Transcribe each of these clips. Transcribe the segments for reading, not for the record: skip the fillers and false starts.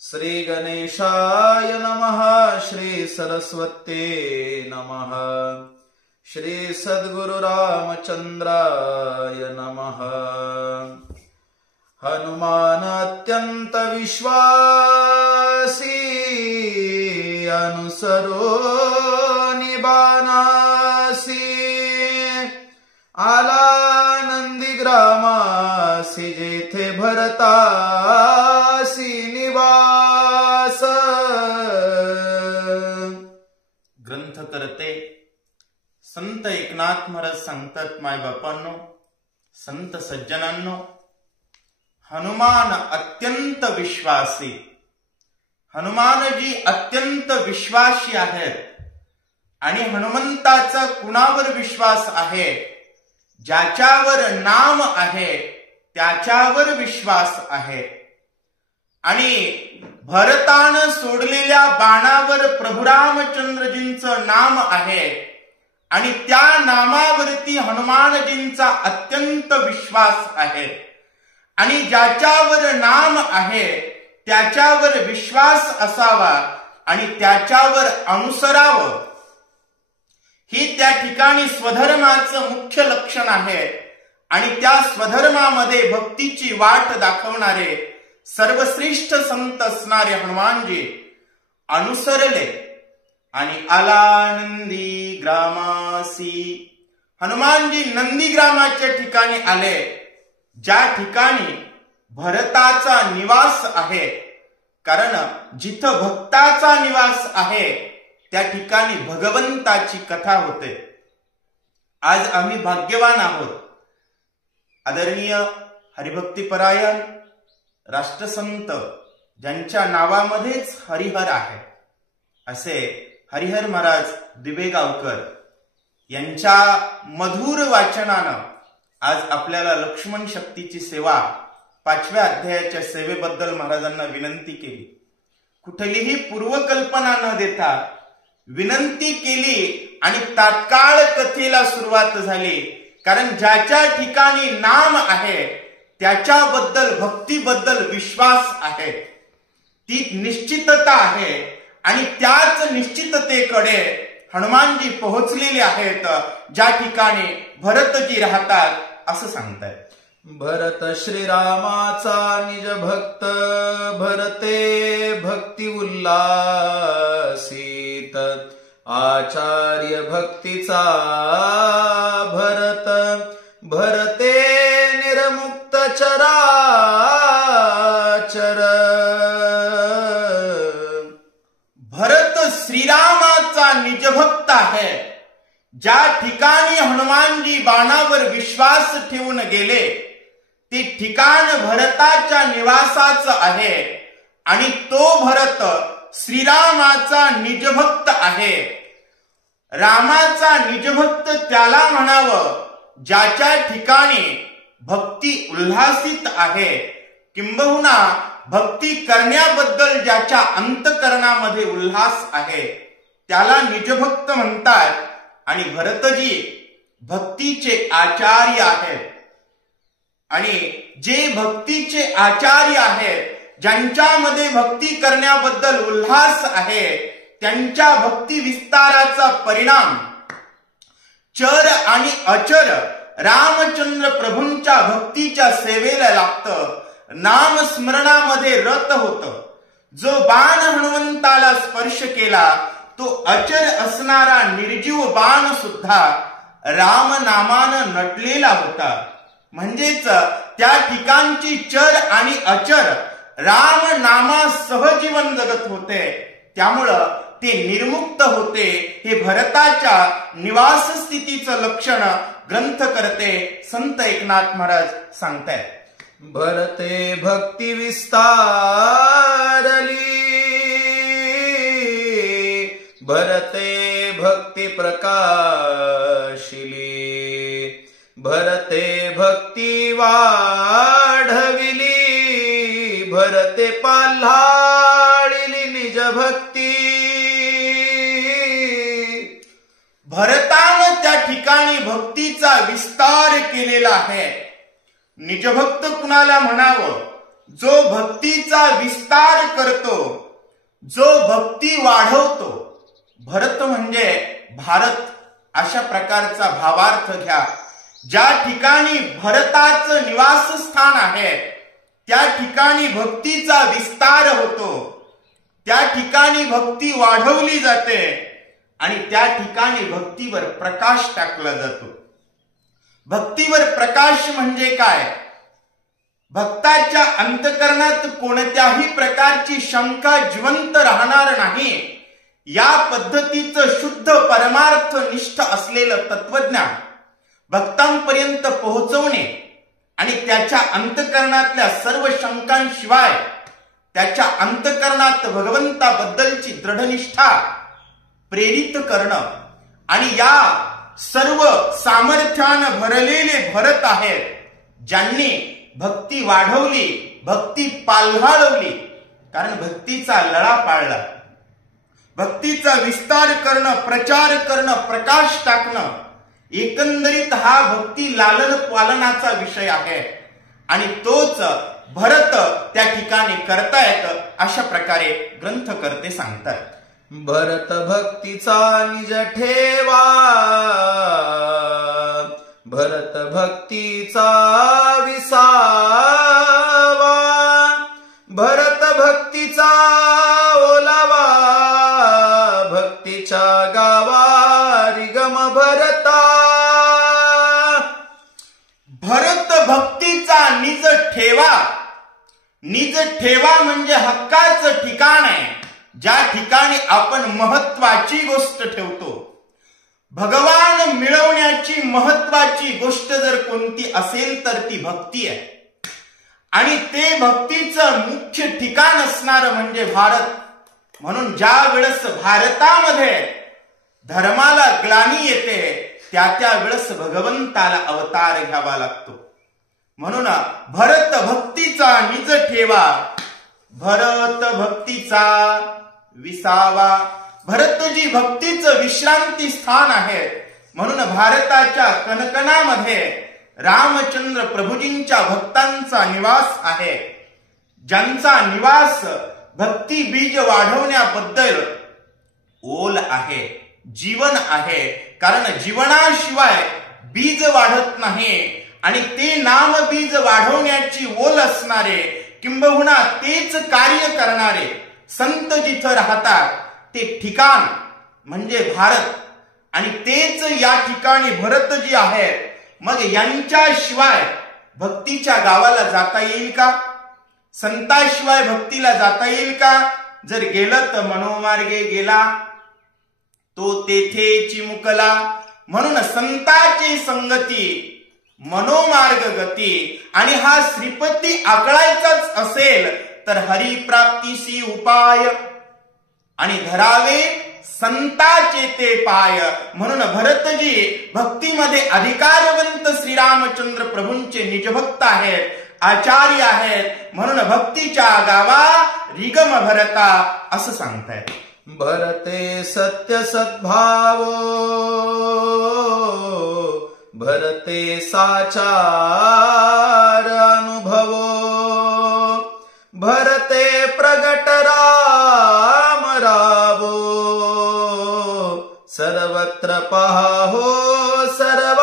श्री गणेशाय नमः। श्री सरस्वत्ये नमः। श्री सद्गुरु रामचंद्राय नमः। हनुमान अत्यंत विश्वासी, अनुसरो निबानासी। आला नंदीग्रामासी, जेथे भरतासी निवास। ग्रंथ करते संत एकनाथ महाराज सांगतात, माय बापांनो, संत सज्जनांनो, हनुमान अत्यंत विश्वासी। हनुमानजी अत्यंत विश्वासी आहेत आणि हनुमंताचा कुणावर विश्वास आहे? ज्याच्यावर नाम आहे त्याच्यावर विश्वास आहे। आणि भरतानं सोडलेल्या बाणावर प्रभू रामचंद्रजींचं नाम आहे आणि त्या नामावरती हनुमानजींचा अत्यंत विश्वास आहे। आणि ज्याच्यावर नाम आहे त्याच्यावर विश्वास असावा आणि त्याच्यावर अनुसरावं, ही त्या ठिकाणी स्वधर्माचं मुख्य लक्षण आहे। आणि त्या स्वधर्मामध्ये भक्तीची वाट दाखवणारे सर्वश्रेष्ठ संत असणारे हनुमानजी अनुसरले आणि आला नंदी ग्रामासी। हनुमानजी नंदीग्रामाच्या ठिकाणी आले, ज्या ठिकाणी भरताचा निवास आहे। कारण जिथं भक्ताचा निवास आहे त्या ठिकाणी भगवंताची कथा होते। आज आम्ही भाग्यवान आहोत। आदरणीय हरिभक्तीपरायण राष्ट्रसंत, ज्यांच्या नावामध्येच हरिहर आहे, असे हरिहर महाराज दिवेगावकर यांच्या मधुर वाचनानं आज आपल्याला लक्ष्मण शक्तीची सेवा 5व्या अध्यायाच्या सेवेबद्दल महाराजांना विनंती केली। कुठलीही पूर्वकल्पना न देता विनंती केली आणि तात्काळ कथेला सुरुवात झाली। कारण ज्याच्या ठिकाणी नाम आहे त्याच्याबद्दल, भक्तीबद्दल विश्वास आहे, ती निश्चितता आहे आणि त्याच निश्चिततेकडे हनुमानजी पोहोचलेले आहेत, ज्या ठिकाणी भरतजी राहतात असं सांगतायत। भरत श्रीरामाचा निज भक्त, भरते भक्ती उल्लासित। आचार्य भक्तीचा भरत, भरते निर्मुक्त चराचर। भरत श्रीरामाचा निजभक्त आहे। ज्या ठिकाणी हनुमानजी बाणावर विश्वास ठेवून गेले ते ठिकाण भरताच्या निवासाचं आहे आणि तो भरत श्रीरामाचा निजभक्त आहे। रामाचा निजभक्त त्याला म्हणावं ज्याच्या ठिकाणी भक्ती उल्हासित आहे, किंबहुना भक्ती करण्याबद्दल ज्याच्या अंतःकरणामध्ये उल्हास आहे, त्याला निजभक्त म्हणतात। आणि भरतजी भक्तीचे आचार्य आहेत। आणि जे भक्तीचे आचार्य आहेत, ज्यांच्यामध्ये भक्ती करण्याबद्दल उल्हास आहे, त्यांच्या भक्ती विस्ताराचा परिणाम चर आणि अचर रामचंद्र प्रभूंच्या भक्तीच्या सेवेला लागतं। नाम स्मरणामध्ये रत होतं। जो बाण हनुमंताला स्पर्श केला तो अचर असणारा निर्जीव बाण सुद्धा राम नामानं नटलेला होता। म्हणजेच त्या ठिकाणची चर आणि अचर राम नामा सहजीवन जगत होते, त्यामुळं ते निर्मुक्त होते। हे भरताच्या निवास स्थितीचं लक्षण ग्रंथ करते संत एकनाथ महाराज सांगतायत। भरते भक्ती विस्तारली, भरते भक्ती प्रकाशिली। भरते भक्ती वाढविली, भरते पाल्हाळिली निज भक्ती। भरतानं त्या ठिकाणी भक्तीचा विस्तार केलेला आहे। निजभक्त कुणाला म्हणावं? जो भक्तीचा विस्तार करतो, जो भक्ती वाढवतो. भरत म्हणजे भारत अशा प्रकारचा भावार्थ घ्या. ज्या ठिकाणी भरताचं निवासस्थान आहे त्या ठिकाणी भक्तीचा विस्तार होतो, त्या ठिकाणी भक्ती वाढवली जाते आणि त्या ठिकाणी भक्तीवर प्रकाश टाकला जातो. भक्तीवर प्रकाश म्हणजे काय? भक्ताच्या अंतःकरणात कोणत्याही प्रकारची शंका जिवंत राहणार नाही. या पद्धतीचं शुद्ध परमार्थ निष्ठ असलेलं तत्वज्ञान भक्तांपर्यंत पोहोचवणे आणि त्याच्या अंतःकरणातल्या सर्व शंकांशिवाय त्याच्या अंतःकरणात भगवंताबद्दलची दृढनिष्ठा प्रेरित करणं आणि या सर्व सामर्थ्यानं भरलेले भरत आहेत, ज्यांनी भक्ती वाढवली, भक्ती पाल्हाळवली. कारण भक्तीचा लळा पाळला, भक्तीचा विस्तार करणं, प्रचार करणं, प्रकाश टाकणं, एकंदरीत हा भक्ती लालन पालनाचा विषय आहे आणि तोच भरत त्या ठिकाणी करतायत. अशा प्रकारे ग्रंथकर्ते सांगतात. भरत भक्तीचा निज ठेवा, भरत भक्तीचा विसावा, भरत भक्तीचा ओलावा, भक्तीच्या गावा रिगम भरता. भरत भक्तीचा निज ठेवा. निज ठेवा म्हणजे हक्काचं ठिकाण आहे, ज्या ठिकाणी आपण महत्वाची गोष्ट ठेवतो. भगवान मिळवण्याची महत्वाची गोष्ट जर कोणती असेल तर ती भक्ती आहे आणि ते भक्तीचं मुख्य ठिकाण असणार म्हणजे भारत. म्हणून ज्या वेळेस भारतामध्ये धर्माला ग्लानी येते त्या वेळेस भगवंताला अवतार घ्यावा लागतो. म्हणून भरत भक्तीचा निज ठेवा, भरत भक्तीचा विसावा. भरतजी भक्तीचं विश्रांती स्थान आहे. म्हणून भारताच्या कणकणामध्ये रामचंद्र प्रभूजींच्या भक्तांचा निवास आहे, ज्यांचा निवास भक्ती बीज वाढवण्याबद्दल ओल आहे, जीवन आहे. कारण जीवनाशिवाय बीज वाढत नाही आणि ते नाम बीज वाढवण्याची ओल असणारे, किंबहुना तेच कार्य करणारे संत जिथं राहतात ते ठिकाण म्हणजे भारत आणि तेच या ठिकाणी भरतजी आहेत. मग यांच्याशिवाय भक्तीच्या गावाला जाता येईल का? संताशिवाय भक्तीला जाता येईल का? जर गेलं तर मनोमार्गे गेला तो तेथेची मुकला. म्हणून संताची संगती मनोमार्ग गती. आणि हा श्रीपती आकळायचाच असेल तर हरिप्राप्तीसी उपाय आणि धरावे संताचे ते पाय. म्हणून भरतजी भक्तीमध्ये अधिकारवंत श्रीरामचंद्र प्रभूंचे निजभक्त आहेत, आचार्य आहेत. म्हणून भक्तीच्या गावा रिगम भरता असं सांगतायत. भरते सत्य सद्भाव, भरते साचार अनुभव, भरते प्रगट राम रावो, सर्वत्र पाहो सर्वांसी.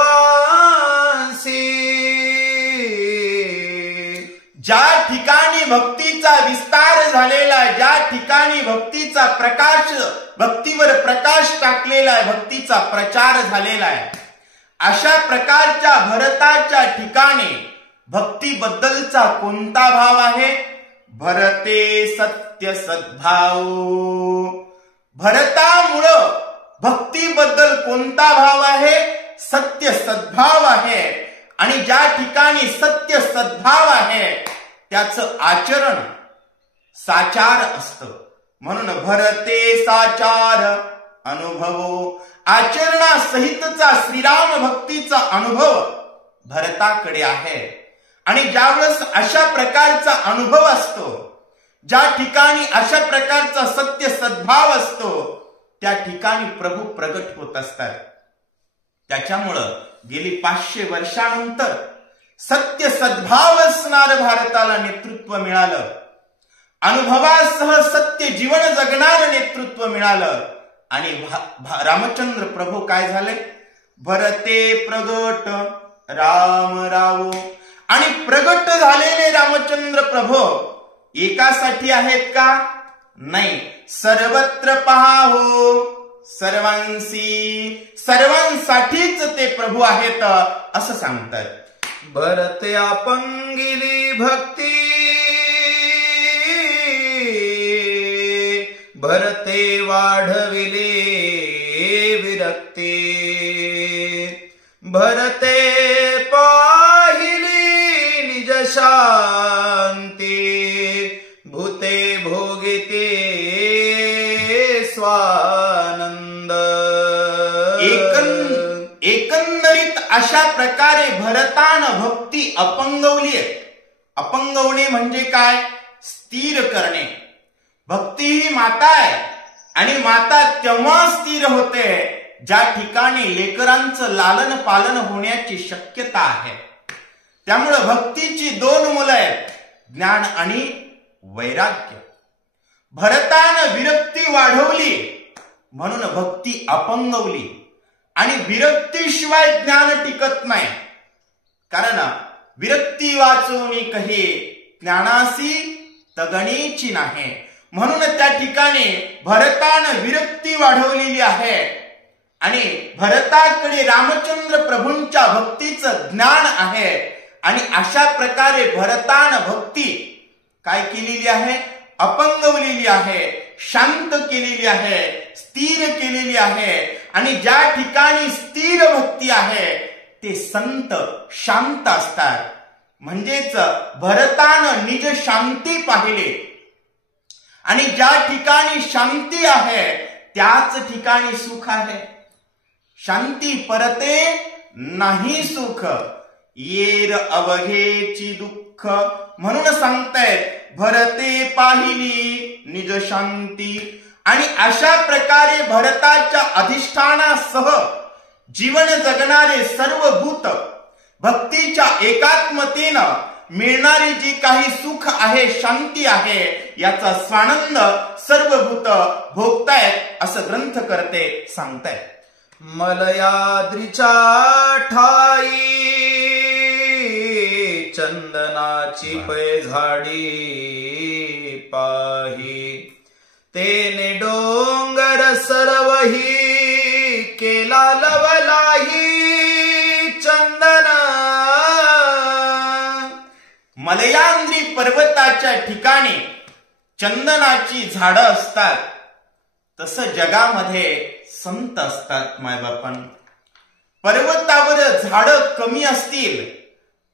ज्या ठिकाणी भक्तीचा विस्तार झालेला, ज्या ठिकाणी भक्तीचा प्रकाश, भक्तीवर प्रकाश टाकलेला आहे, भक्तीचा प्रचार झालेला आहे, अशा प्रकारच्या भरताच्या ठिकाणी भक्तीबद्दलचा कोणता भाव आहे? भरते सत्य सद्भाव. भरतामुळं भक्तीबद्दल कोणता भाव आहे? सत्य सद्भाव आहे. आणि ज्या ठिकाणी सत्य सद्भाव आहे त्याचं आचरण साचार असतं. म्हणून भरते साचार अनुभव. आचरणासहितचा श्रीराम भक्तीचा अनुभव भरताकडे आहे. आणि ज्यावेळेस अशा प्रकारचा अनुभव असतो, ज्या ठिकाणी अशा प्रकारचा सत्य सद्भाव असतो, त्या ठिकाणी प्रभू प्रगट होत असतात. त्याच्यामुळं गेली 500 वर्षानंतर सत्य सद्भाव असणार भारताला नेतृत्व मिळालं. अनुभवासह सत्य जीवन जगणारं नेतृत्व मिळालं. आणि रामचंद्र प्रभू काय झाले? भरते प्रगट राम रावो. आणि प्रगट झालेले रामचंद्र प्रभू एकासाठी आहेत का? नाही. सर्वत्र पहाहो सर्वांसाठीच ते प्रभू आहेत असं सांगतात. भरते आपंगिली भक्ती, भरते वाढविले विरक्ती, भरते पाहिली निज शांती, भूते भोगिते स्वानंद. एकंदरीत अशा प्रकारे भरतानं भक्ती अपंगवली आहे. अपंगवणे म्हणजे काय? स्थिर करणे. भक्ती ही माता आहे आणि माता तेव्हा स्थिर होते ज्या ठिकाणी लेकरांचं लालन पालन होण्याची शक्यता आहे. त्यामुळे भक्तीची दोन मुलं आहेत, ज्ञान आणि वैराग्य. भरतानं विरक्ती वाढवली म्हणून भक्ती अपंगवली. आणि विरक्तीशिवाय ज्ञान टिकत नाही. कारण विरक्ती वाचवणी कहे ज्ञानासी तगणीची नाही. म्हणून त्या ठिकाणी भरतानं विरक्ती वाढवलेली आहे. आणि भरताकडे रामचंद्र प्रभूंच्या भक्तीचं ज्ञान आहे. आणि अशा प्रकारे भरतानं भक्ती काय केलेली आहे? अपंगवलेली आहे, शांत केलेली आहे, स्थिर केलेली आहे. आणि ज्या ठिकाणी स्थिर भक्ती आहे ते संत शांत असतात. म्हणजेच भरतानं निज शांती पाहिले. आणि ज्या ठिकाणी शांती आहे त्याच ठिकाणी सुख आहे. शांती परते नाही सुख, येर अवघेची दुःख. म्हणून सांगतायत भरते पाहिली निज शांती. आणि अशा प्रकारे भरताच्या अधिष्ठानासह जीवन जगणारे सर्व भूत भक्तीच्या एकात्मतेनं मिळणारी जी काही सुख आहे, शांती आहे, याचा स्वानंद सर्व भूत भोगतायत असं ग्रंथकर्ते सांगतायत. मलयाद्रीच्या ठाई चंदनाची पैझाडी पाही, तेने डोंगर सर्वही केला लवलाही चंदन. मलयांद्री पर्वताच्या ठिकाणी चंदनाची झाडं असतात. तसं जगामध्ये संत असतात मायबापन. पर्वतावर झाडं कमी असतील,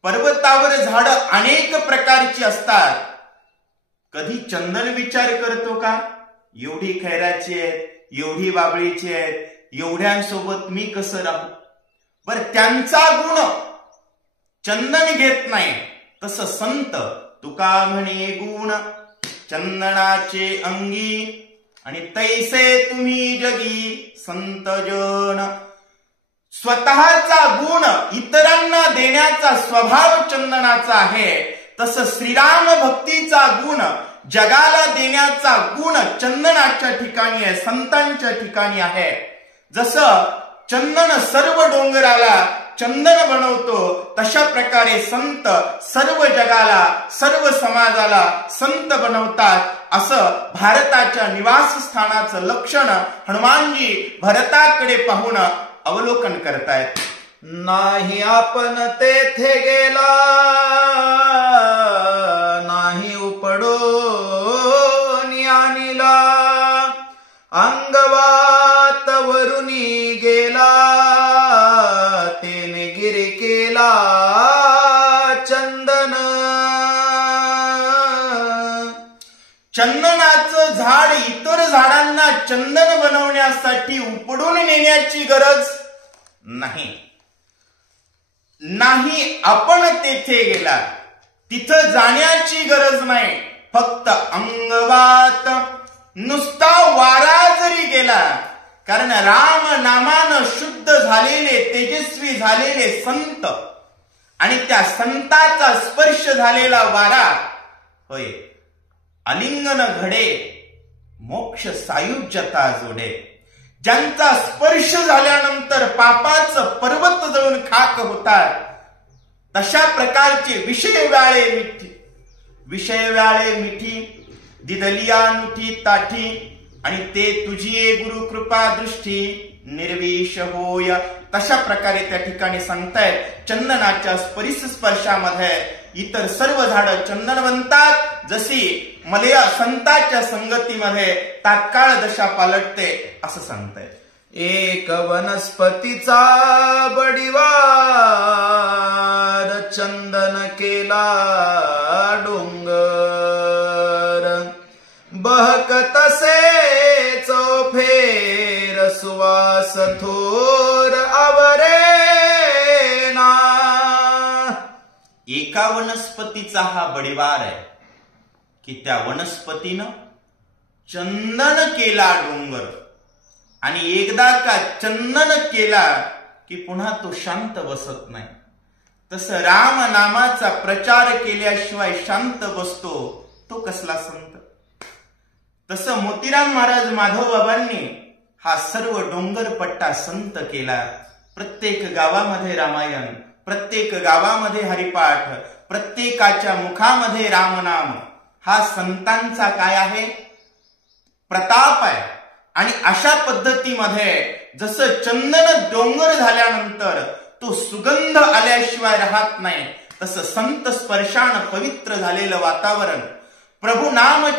पर्वतावर झाडं अनेक प्रकारची असतात. कधी चंदन विचार करतो का? एवढी खैराची आहेत, एवढी बाबळीची आहेत, एवढ्यांसोबत मी कसं राहू? बर, त्यांचा गुण चंदन घेत नाही. तसं संत तुका म्हणे गुण चंदनाचे अंगी, आणि तैसे तुम्ही जगी संत जन. स्वतःचा गुण इतरांना देण्याचा स्वभाव चंदनाचा आहे. तसं श्रीराम भक्तीचा गुण जगाला देण्याचा गुण चंदनाच्या ठिकाणी आहे, संतांच्या ठिकाणी आहे. जसं चंदन सर्व डोंगराला चंदन बनवतो, तशा प्रकारे संत सर्व जगाला, सर्व समाजाला संत बनवतात. असं भारताच्या निवासस्थानाचं लक्षण हनुमानजी भरताकडे पाहून अवलोकन करतायत. नाही आपण तेथे गेला, नाही उपडून आणिला, अंगवात वरुनी गेला, तेने गिरी केला चंदन. चंदनाचं झाड इतर झाडांना चंदन बनवण्यासाठी उपडून नेण्याची गरज नाही. नाही आपण तेथे गेला, तिथं जाण्याची गरज नाही. फक्त अंगवात नुसता वारा जरी गेला, कारण राम नामानं शुद्ध झालेले, तेजस्वी झालेले संत आणि त्या संताचा स्पर्श झालेला वारा होय आलिंगन घडे मोक्ष सायुज्यता जोडे. ज्यांचा स्पर्श झाल्यानंतर पापाचं पर्वत जळून खाक होतात, तशा प्रकारचे विषय व्याळे मिठी दिदलिया नुठी ताठी आणि ते तुझी गुरु कृपा दृष्टी निर्विष होय. तशा प्रकारे त्या ठिकाणी सांगतायत, चंदनाच्या स्पर्शामध्ये इतर सर्व झाडं चंदनवंतात, जशी मलया संताच्या संगतीमध्ये तात्काळ दशा पालटते असं सांगतायत. एक वनस्पतीचा बडिवार चंदन केला डोंगर, बहक तसे चौफेर सुवास थोर आवरेना. एका वनस्पतीचा हा बडिवार आहे की त्या वनस्पतीनं चंदन केला डोंगर, आणि एकदा का चंदन केला की पुन्हा तो शांत बसत नाही. तसं राम नामाचा प्रचार केल्याशिवाय शांत बसतो तो कसला संत. तसं मोतीराम महाराज माधव बाबांनी हा सर्व डोंगर पट्टा संत केला. प्रत्येक गावामध्ये रामायण, प्रत्येक गावामध्ये हरिपाठ, प्रत्येकाच्या मुखामध्ये रामनाम, हा संतांचा काय आहे प्रताप आहे. आणि अशा पद्धतीमध्ये जसं चंदन डोंगर झाल्यानंतर तो सुगंध आल्याशिवाय राहत नाही, तसं संत स्पर्शानं पवित्र झालेलं वातावरण, प्रभू नाम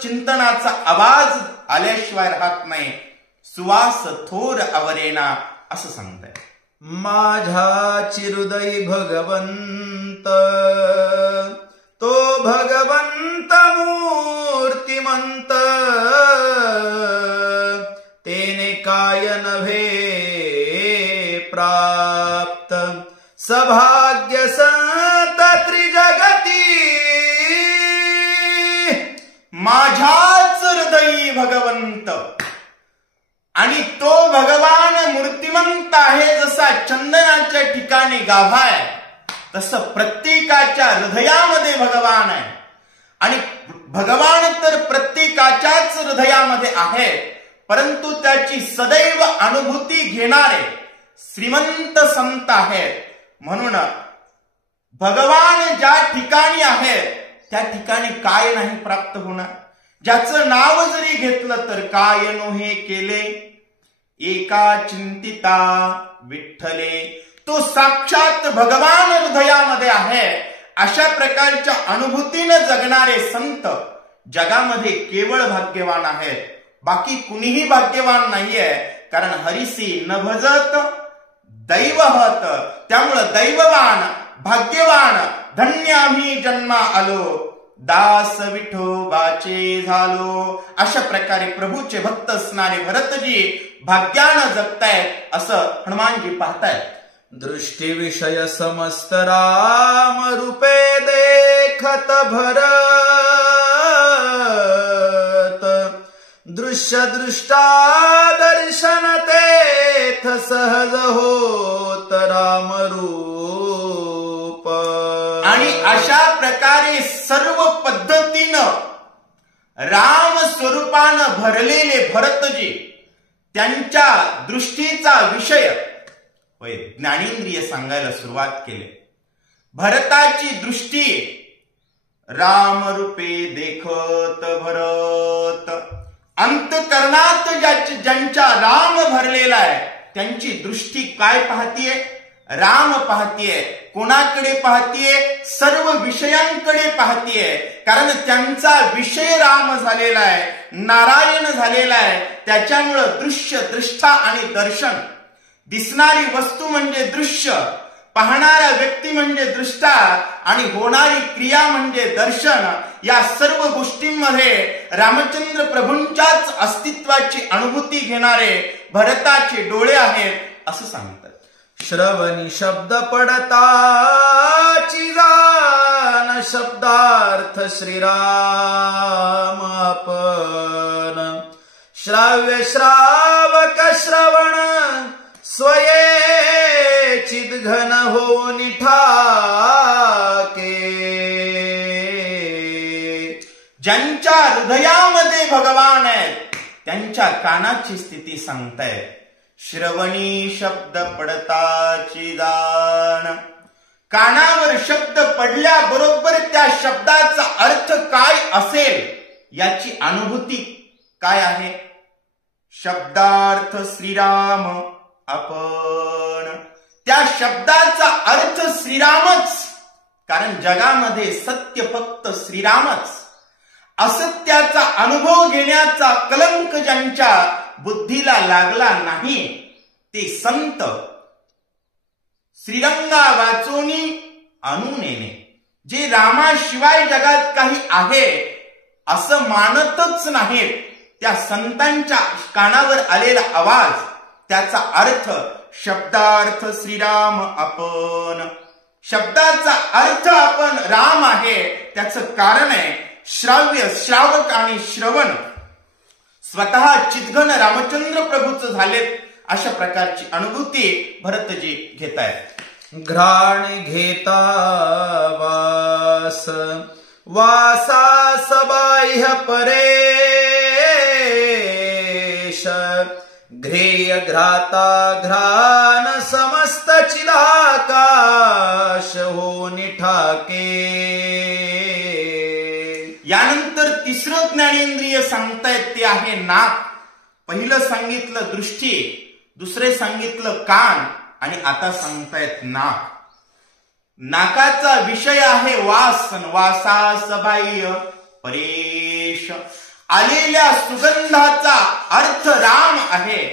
चिंतनाचा आवाज आल्याशिवाय राहत नाही. सुवास थोर आवरेना असं सांगताय. माझ्या चिरुदयी भगवंत तो भगवंत मूर्तिमंत, तेने काय नव्हे प्राप्त सभाग्य संत त्रिजगती. माझ्याच हृदयी भगवंत, आणि तो भगवान मूर्तिमंत आहे. जसा चंदनाच्या ठिकाणी गाभा आहे, तसं प्रत्येकाच्या हृदयामध्ये भगवान आहे. आणि भगवान तर प्रत्येकाच्याच हृदयामध्ये आहे, परंतु त्याची सदैव अनुभूती घेणारे श्रीमंत संत आहेत. म्हणून भगवान ज्या ठिकाणी आहे त्या ठिकाणी काय नाही प्राप्त होणार. ज्याचं नाव जरी घेतलं तर काय नोहे केले एका चिंतिता विठ्ठले. तो साक्षात भगवान हृदयामध्ये आहे. अशा प्रकारच्या अनुभूतीनं जगणारे संत जगामध्ये केवळ भाग्यवान आहेत, बाकी कुणीही भाग्यवान नाहीये. कारण हरिसी न भजत दैवहत, त्यामुळं दैववान भाग्यवान धन्य आम्ही जन्मा आलो, दास विठोबाचे झालो. अशा प्रकारे प्रभूचे भक्त असणारे भरतजी भाग्यानं जगतायत असं हनुमानजी पाहतायत. दृष्टी विषय समस्त राम रूपे देखत भरत, दृश्य दृष्टा दर्शन तेथ सहज होत राम रूप. आणि अशा प्रकारे सर्व पद्धतीनं राम स्वरूपानं भरलेले भरतजी त्यांच्या दृष्टीचा विषय ज्ञानेंद्रिय सांगायला सुरुवात केली. भरताची दृष्टी राम रूपे देखत भरत. अंतकरणात ज्यांच्या राम भरलेला आहे त्यांची दृष्टी काय पाहतीये? राम पाहतीये. कोणाकडे पाहतीये? सर्व विषयांकडे पाहतीये. कारण त्यांचा विषय राम झालेला आहे, नारायण झालेला आहे. त्याच्यामुळं दृश्य दृष्टा आणि दर्शन, दिसणारी वस्तू म्हणजे दृश्य, पाहणारा व्यक्ती म्हणजे दृष्टा आणि होणारी क्रिया म्हणजे दर्शन. या सर्व गोष्टींमध्ये रामचंद्र प्रभूंच्याच अस्तित्वाची अनुभूती घेणारे भरताचे डोळे आहेत असं सांगतात. श्रवणी शब्द पडताची जाण, शब्दार्थ श्रीराम आपण. श्राव्य श्रावक श्रवण स्वयेची चिदघन होऊन ठाके. ज्यांच्या हृदयामध्ये भगवान आहेत त्यांच्या कानाची स्थिती सांगतायत. श्रवणी शब्द पडताची जाण. कानावर शब्द पडल्याबरोबर त्या शब्दाचा अर्थ काय असेल याची अनुभूती काय आहे. शब्दार्थ श्रीराम आपण. त्या शब्दाचा अर्थ श्रीरामच. कारण जगामध्ये सत्य फक्त श्रीरामच. असत्याचा अनुभव घेण्याचा कलंक ज्यांच्या बुद्धीला लागला नाही ते संत श्रीरंगा वाचोनी अनुनेने. जे रामाशिवाय जगात काही आहे असं मानतच नाहीत त्या संतांच्या कानावर आलेला आवाज त्याचा अर्थ शब्दार्थ श्रीराम आपण. शब्दाचा अर्थ आपण राम आहे. त्याचं कारण आहे श्राव्य, श्रावक आणि श्रवण स्वतः चिदघन रामचंद्र प्रभूच झालेत. अशा प्रकारची अनुभूती भरतजी घेतायत. घ्राण घेता वास वासास बाह्य परेश. घ्रेय घ्राता घ्राण समस्त चिदाकाश होऊन ठाके. यानंतर तिसरं ज्ञानेंद्रिय सांगतायत ते आहे नाक. पहिलं सांगितलं दृष्टी, दुसरे सांगितलं कान आणि आता सांगतायत नाक. नाकाचा विषय आहे वास. वासास बाह्य परेश. आलेल्या सुगंधाचा अर्थ राम आहे.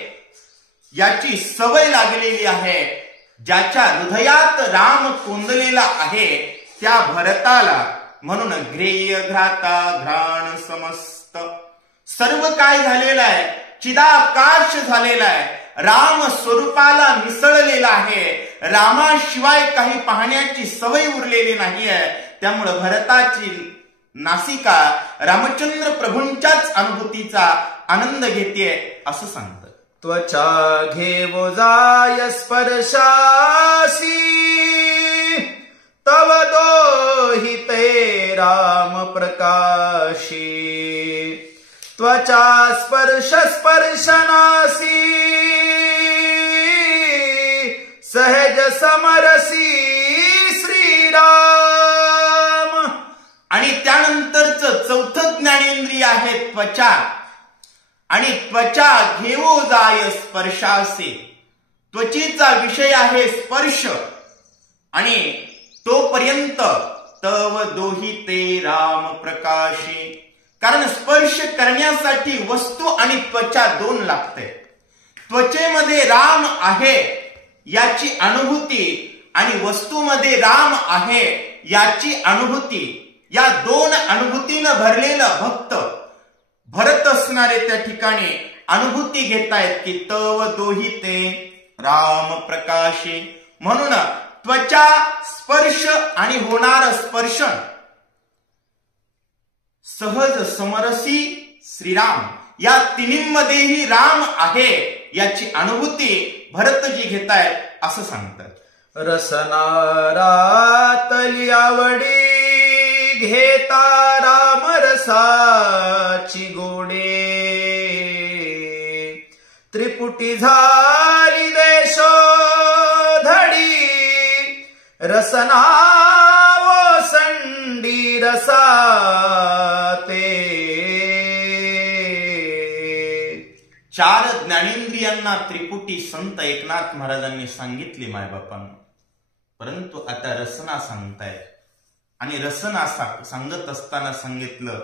याची सवय लागलेली आहे. ज्याच्या हृदयात राम कोंदलेला आहे त्या भरताला म्हणून ग्रेय घ्राता घ्राण समस्त. सर्व काय झालेलं आहे चिदाकाश झालेला आहे. राम स्वरूपाला मिसळलेला आहे. रामाशिवाय काही पाहण्याची सवय उरलेली नाहीये. त्यामुळे भरताची नासिका रामचंद्र प्रभूंच्याच अनुभूतीचा आनंद घेतेय असं सांगतं. त्वचा घेवो जाय स्पर्शासी तव दोहिते राम प्रकाशी. त्वचा स्पर्श स्पर्शनासी सहज समरसी श्रीराम. आणि त्यानंतरचं चौथं ज्ञानेंद्रिय आहे त्वचा. आणि त्वचा घेवो जाय स्पर्शासे. त्वचेचा विषय आहे स्पर्श. आणि तोपर्यंत तव दोहिते राम प्रकाशी. कारण स्पर्श करण्यासाठी वस्तू आणि त्वचा दोन लागते. त्वचेमध्ये राम आहे याची अनुभूती आणि वस्तूमध्ये राम आहे याची अनुभूती. या दोन अनुभूतीनं भरलेलं भक्त भरत असणारे त्या ठिकाणी अनुभूती घेतायत की तव दोहिते राम प्रकाशी. म्हणून त्वचा स्पर्श आणि होणार स्पर्शन सहज समरसी श्रीराम. या तिन्हीमध्येही राम आहे याची अनुभूती भरतजी घेतायत असं सांगतात. रसनारातली आवडी घेता राम रसाची गोडे. त्रिपुटी झाली देशोधडी रसना ओसंडी रसाते. चार ज्ञानेंद्रियांना त्रिपुटी संत एकनाथ महाराजांनी सांगितली मायबापांना. परंतु आता रसना सांगतायत. आणि रसना सांगत असताना सांगितलं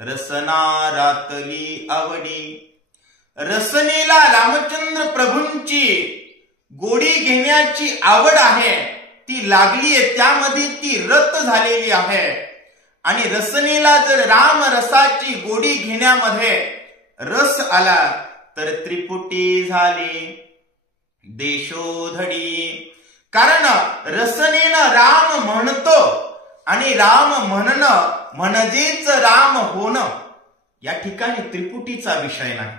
रसना रातली आवडी. रसनेला रामचंद्र प्रभूंची गोडी घेण्याची आवड आहे. ती लागलीये. त्यामध्ये ती रत झालेली आहे. आणि रसनेला जर राम रसाची गोडी घेण्यामध्ये रस आला तर त्रिपुटी झाली देशोधडी. कारण रसनेनं राम म्हणतो आणि राम म्हणणं म्हणजेच राम होणं. या ठिकाणी त्रिपुटीचा विषय नाही.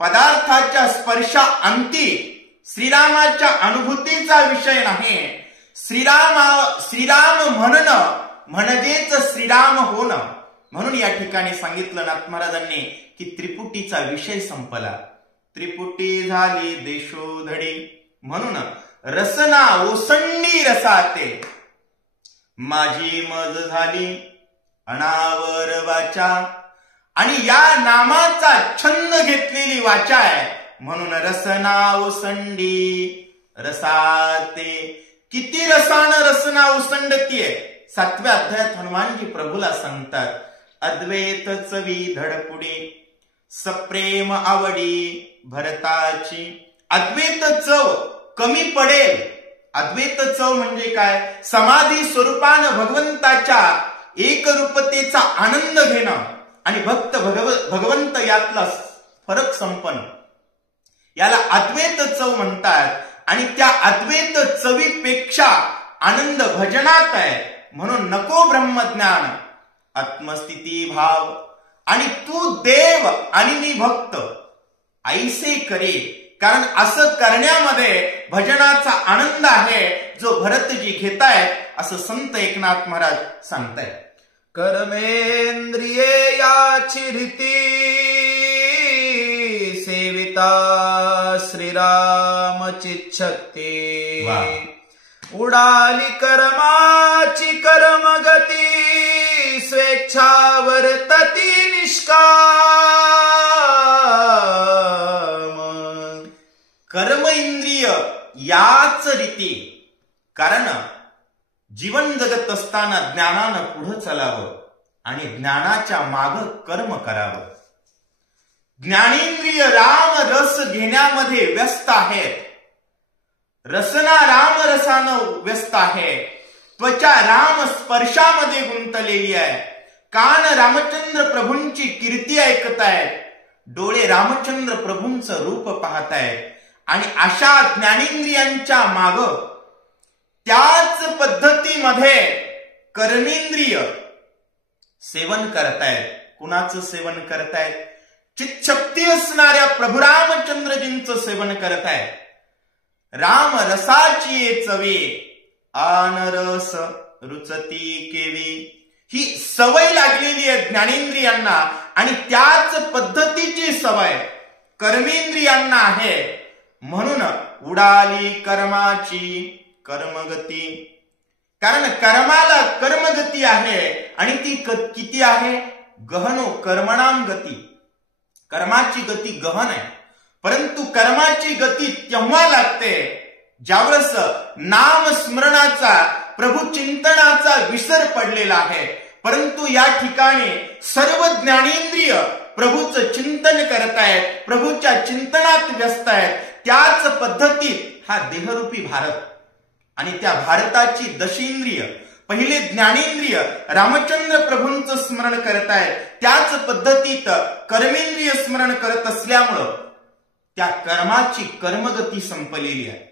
पदार्थाच्या स्पर्शा अंती श्रीरामाच्या अनुभूतीचा विषय नाही. श्रीराम म्हणणं म्हणजेच श्रीराम होणं. म्हणून या ठिकाणी सांगितलं नाथ महाराजांनी की त्रिपुटीचा विषय संपला. त्रिपुटी झाली देशोधडी म्हणून रसना ओसंडी रसाते. माझी मज झाली अनावर वाचा. आणि या नामाचा छंद घेतलेली वाचा आहे म्हणून रसना ओसंडी रसाते. किती रसानं रसना ओसंडतीये. 7व्या अध्यायात हनुमानजी प्रभूला सांगतात, अद्वैत चवी धडपुडी सप्रेम आवडी भरताची. अद्वैत चव कमी पडेल. अद्वैत चव म्हणजे काय? समाधी स्वरूपानं भगवंताच्या एकरूपतेचा आनंद घेणं आणि भक्त भगवंत यातला फरक संपन्न, याला अद्वैत चव म्हणतात. आणि त्या अद्वैत चवीपेक्षा आनंद भजनात आहे. म्हणून नको ब्रह्मज्ञान आत्मस्थिती भाव. आणि तू देव आणि मी भक्त ऐसे करे. कारण असं करण्यामध्ये भजनाचा आनंद आहे जो भरतजी घेतायत असं संत एकनाथ महाराज सांगतायत. कर्मेंद्रिये याची रीती सेविता श्रीराम चिच्छक्ती. उडाली कर्माची कर्मगती स्वेच्छा वर्तती निष्काम. कर्म इंद्रिय याच रीती. कारण जीवन जगत असताना ज्ञानानं पुढे चालावं आणि ज्ञानाच्या माग कर्म करावं. ज्ञानेंद्रिय राम रस घेण्यामध्ये व्यस्त आहेत. रसना राम रसानं व्यस्त आहे. त्वचा राम स्पर्शामध्ये गुंतलेली आहे. कान रामचंद्र प्रभूंची कीर्ती ऐकतायत. डोळे रामचंद्र प्रभूंचं रूप पाहतायत. आणि अशा ज्ञानेंद्रियांच्या माग त्याच पद्धतीमध्ये कर्मेंद्रिय सेवन करतायत. कुणाचं सेवन करतायत? चित्शक्ती असणाऱ्या प्रभू रामचंद्रजींचं सेवन करतायत. राम रसाची चवे आनरस रुचती केवी. ही सवय लागलेली आहे ज्ञानेंद्रियांना आणि त्याच पद्धतीची सवय कर्मेंद्रियांना आहे. म्हणून उडाली कर्माची कर्मगती. कारण कर्माला कर्मगती आहे आणि ती किती आहे? गहनो कर्मणाम गती. कर्माची गती गहन आहे. परंतु कर्माची गती तेव्हा लागते ज्यावेळेस नाम स्मरणाचा प्रभू चिंतनाचा विसर पडलेला आहे. परंतु या ठिकाणी सर्व ज्ञानेंद्रिय प्रभूचं चिंतन करतायत. प्रभूच्या चिंतनात व्यस्त आहेत. त्याच पद्धतीत हा देहरूपी भारत आणि त्या भारताची दशेंद्रिय पहिले ज्ञानेंद्रिय रामचंद्र प्रभूंचं स्मरण करतायत. त्याच पद्धतीत कर्मेंद्रिय स्मरण करत असल्यामुळं त्या कर्माची कर्मगती संपलेली आहे.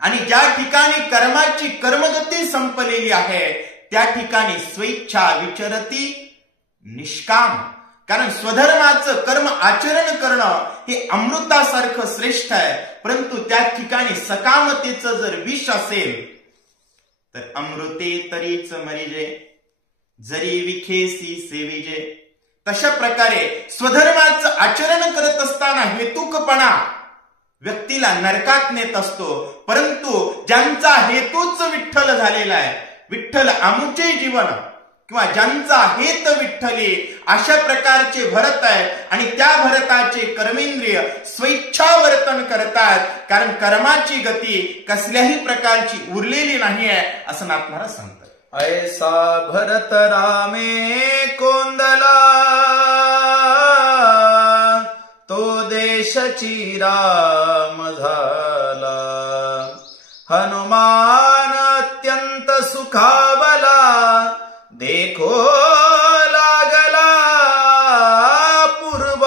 आणि ज्या ठिकाणी कर्माची कर्मगती संपलेली आहे त्या ठिकाणी स्वेच्छा विचरती निष्काम. कारण स्वधर्माचं कर्म आचरण करणं हे अमृतासारखं श्रेष्ठ आहे. परंतु त्या ठिकाणी सकामतेचं जर विष असेल तर अमृते तरीच मरिजे जरी विखेसी सेविजे. तशा प्रकारे स्वधर्माचं आचरण करत असताना हेतुकपणा व्यक्तीला नरकात नेत असतो. परंतु ज्यांचा हेतूच विठ्ठल झालेला आहे, विठ्ठल आमुचे जीवन किंवा ज्यांचा हेत विठ्ठली, अशा प्रकारचे भरत आहे. आणि त्या भरताचे कर्मेंद्रिय स्वेच्छावर्तन करतात. कारण कर्माची गती कसल्याही प्रकारची उरलेली नाही आहे असं नाथ महाराज सांगतात. ऐसा भरत रामे कोंदला तो देशची राम झाला. हनुमान अत्यंत सुखावला देखो लागला पूर्व.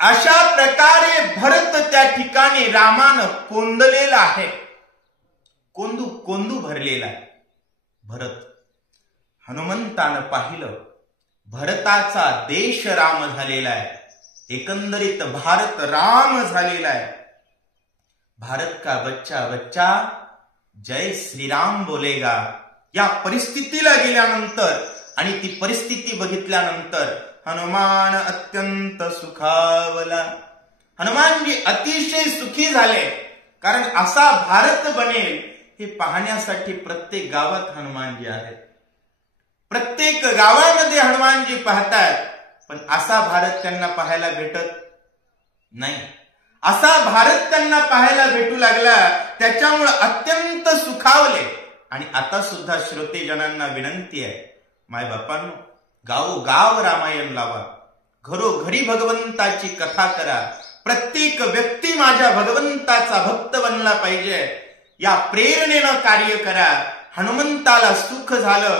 अशा प्रकारे भरत त्या ठिकाणी रामानं कोंदलेला आहे. कोंदू भरलेला आहे भरत. हनुमंतानं पाहिलं भरताचा देश राम झालेला आहे. एकंदरीत भारत राम झालेला आहे. भारत का बच्चा बच्चा जय श्रीराम बोलेगा. या परिस्थितीला गेल्यानंतर आणि ती परिस्थिती बघितल्यानंतर हनुमान अत्यंत सुखावला. हनुमानजी अतिशय सुखी झाले. कारण असा भारत बनेल हे पाहण्यासाठी प्रत्येक गावात हनुमानजी आहेत. प्रत्येक गावामध्ये हनुमानजी पाहतात. पण असा भारत त्यांना पाहायला भेटत नाही. असा भारत त्यांना पाहायला भेटू लागला. त्याच्यामुळे अत्यंत सुखावले. आणि आता सुद्धा श्रोतेजनांना विनंती आहे, मायबापांनो, गावोगाव रामायण लावा, घरोघरी भगवंताची कथा करा. प्रत्येक व्यक्ती माझ्या भगवंताचा भक्त बनला पाहिजे या प्रेरणेनं कार्य करा. हनुमंताला सुख झालं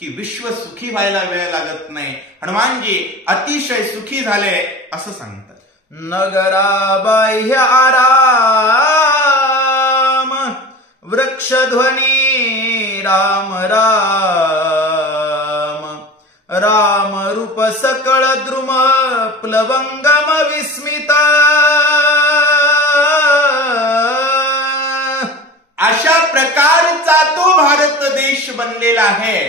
की विश्व सुखी व्हायला वेळ लागत नाही. हनुमानजी अतिशय सुखी झाले असं सांगतात. नगरा बाह्य आराम वृक्षध्वनी राम राम. राम रूप सकळ द्रुम प्लवंगम विस्मिता. अशा प्रकारचा तो भारत देश बनलेला आहे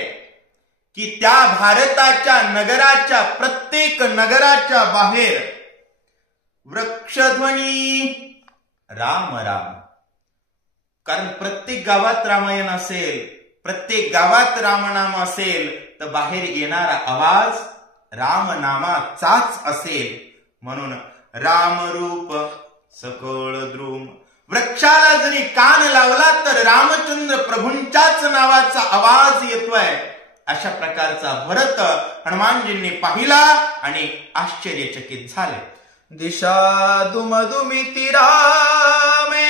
की त्या भारताच्या नगराच्या प्रत्येक नगराच्या बाहेर वृक्षध्वनी राम राम. कारण प्रत्येक गावात रामायण असेल, प्रत्येक गावात रामनाम असेल तर बाहेर येणारा आवाज रामनामाचाच असेल. म्हणून रामरूप सकळ द्रुम. वृक्षाला जरी कान लावला तर रामचंद्र प्रभूंच्याच नावाचा आवाज येतोय. अशा प्रकारचा भरत हनुमानजींनी पाहिला आणि आश्चर्यचकित झाले. दिशा दुमदुमिति रामे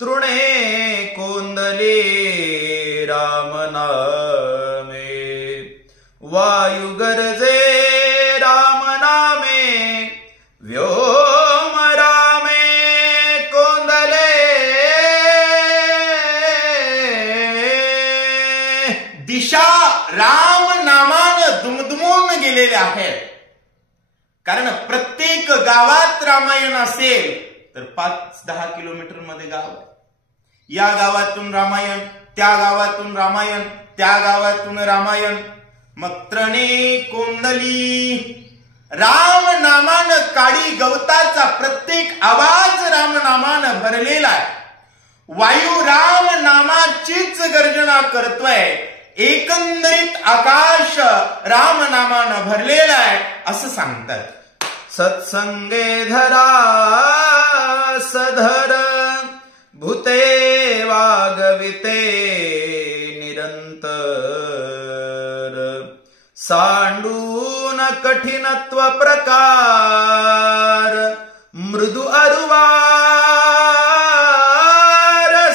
तृणे कोंदले राम नामे. वायु गरजे राम नामे व्योम रामे कोंदले. दिशा राम नामानं दुमदुमून गेलेल्या आहेत. कारण प्रत्येक गावात रामायण असेल तर 5-10 किलोमीटर मध्ये गाव आहे. या गावातून रामायण, त्या गावातून रामायण, त्या गावातून रामायण. मग त्रणे कोंदली. राम नामानं काडी गवताचा प्रत्येक आवाज रामनामानं भरलेला आहे. वायू राम नामाचीच गर्जना करतोय. एकंदरीत आकाश रामनामानं भरलेला आहे असं सांगतात. सत्संगे धरा सधर भूते वागविते निरंतर. सांडून कठिनत्व प्रकार मृदु अरुवार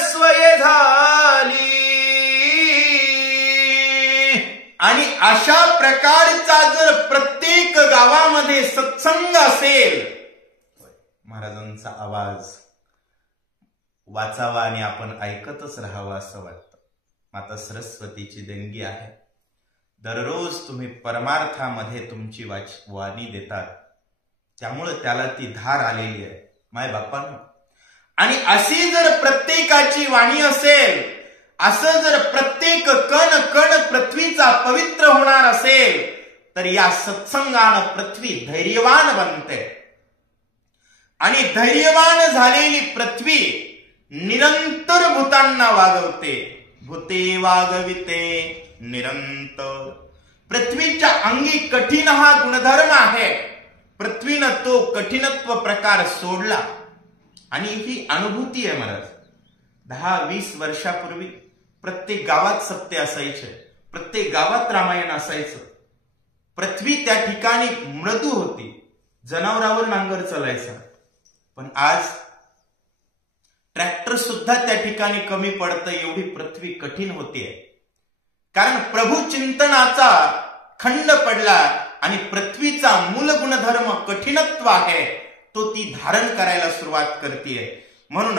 स्वय झाली. आणि अशा प्रकारचा जर प्रत्येक गावामध्ये सत्संग असेल, महाराजांचा आवाज वाचावा आणि आपण ऐकतच राहावं असं वाटतं. माता सरस्वतीची देणगी आहे. दररोज तुम्ही परमार्थामध्ये तुमची वाणी देतात, त्यामुळे त्याला ती धार आलेली आहे मायबापांनो. आणि अशी जर प्रत्येकाची वाणी असेल, असं जर प्रत्येक कण कण पृथ्वीचा पवित्र होणार असेल तर या सत्संगानं पृथ्वी धैर्यवान बनते. आणि धैर्यवान झालेली पृथ्वी निरंतर भूतांना वागवते. भूते वागविते निरंतर. पृथ्वीच्या अंगी कठीण हा गुणधर्म आहे. पृथ्वीनं तो कठीणत्व प्रकार सोडला. आणि ही अनुभूती आहे महाराज. 10-20 वर्षापूर्वी प्रत्येक गावात सत्य असायचे, प्रत्येक गावात रामायण असायचं. पृथ्वी त्या ठिकाणी मृदू होती, जनावरावर नांगर चालायचा. पण आज ट्रॅक्टर सुद्धा त्या ठिकाणी कमी पडतं, एवढी पृथ्वी कठीण होतीये. कारण प्रभू चिंतनाचा खंड पडला आणि पृथ्वीचा मूल गुणधर्म कठीणत्व आहे तो ती धारण करायला सुरुवात करतेय. म्हणून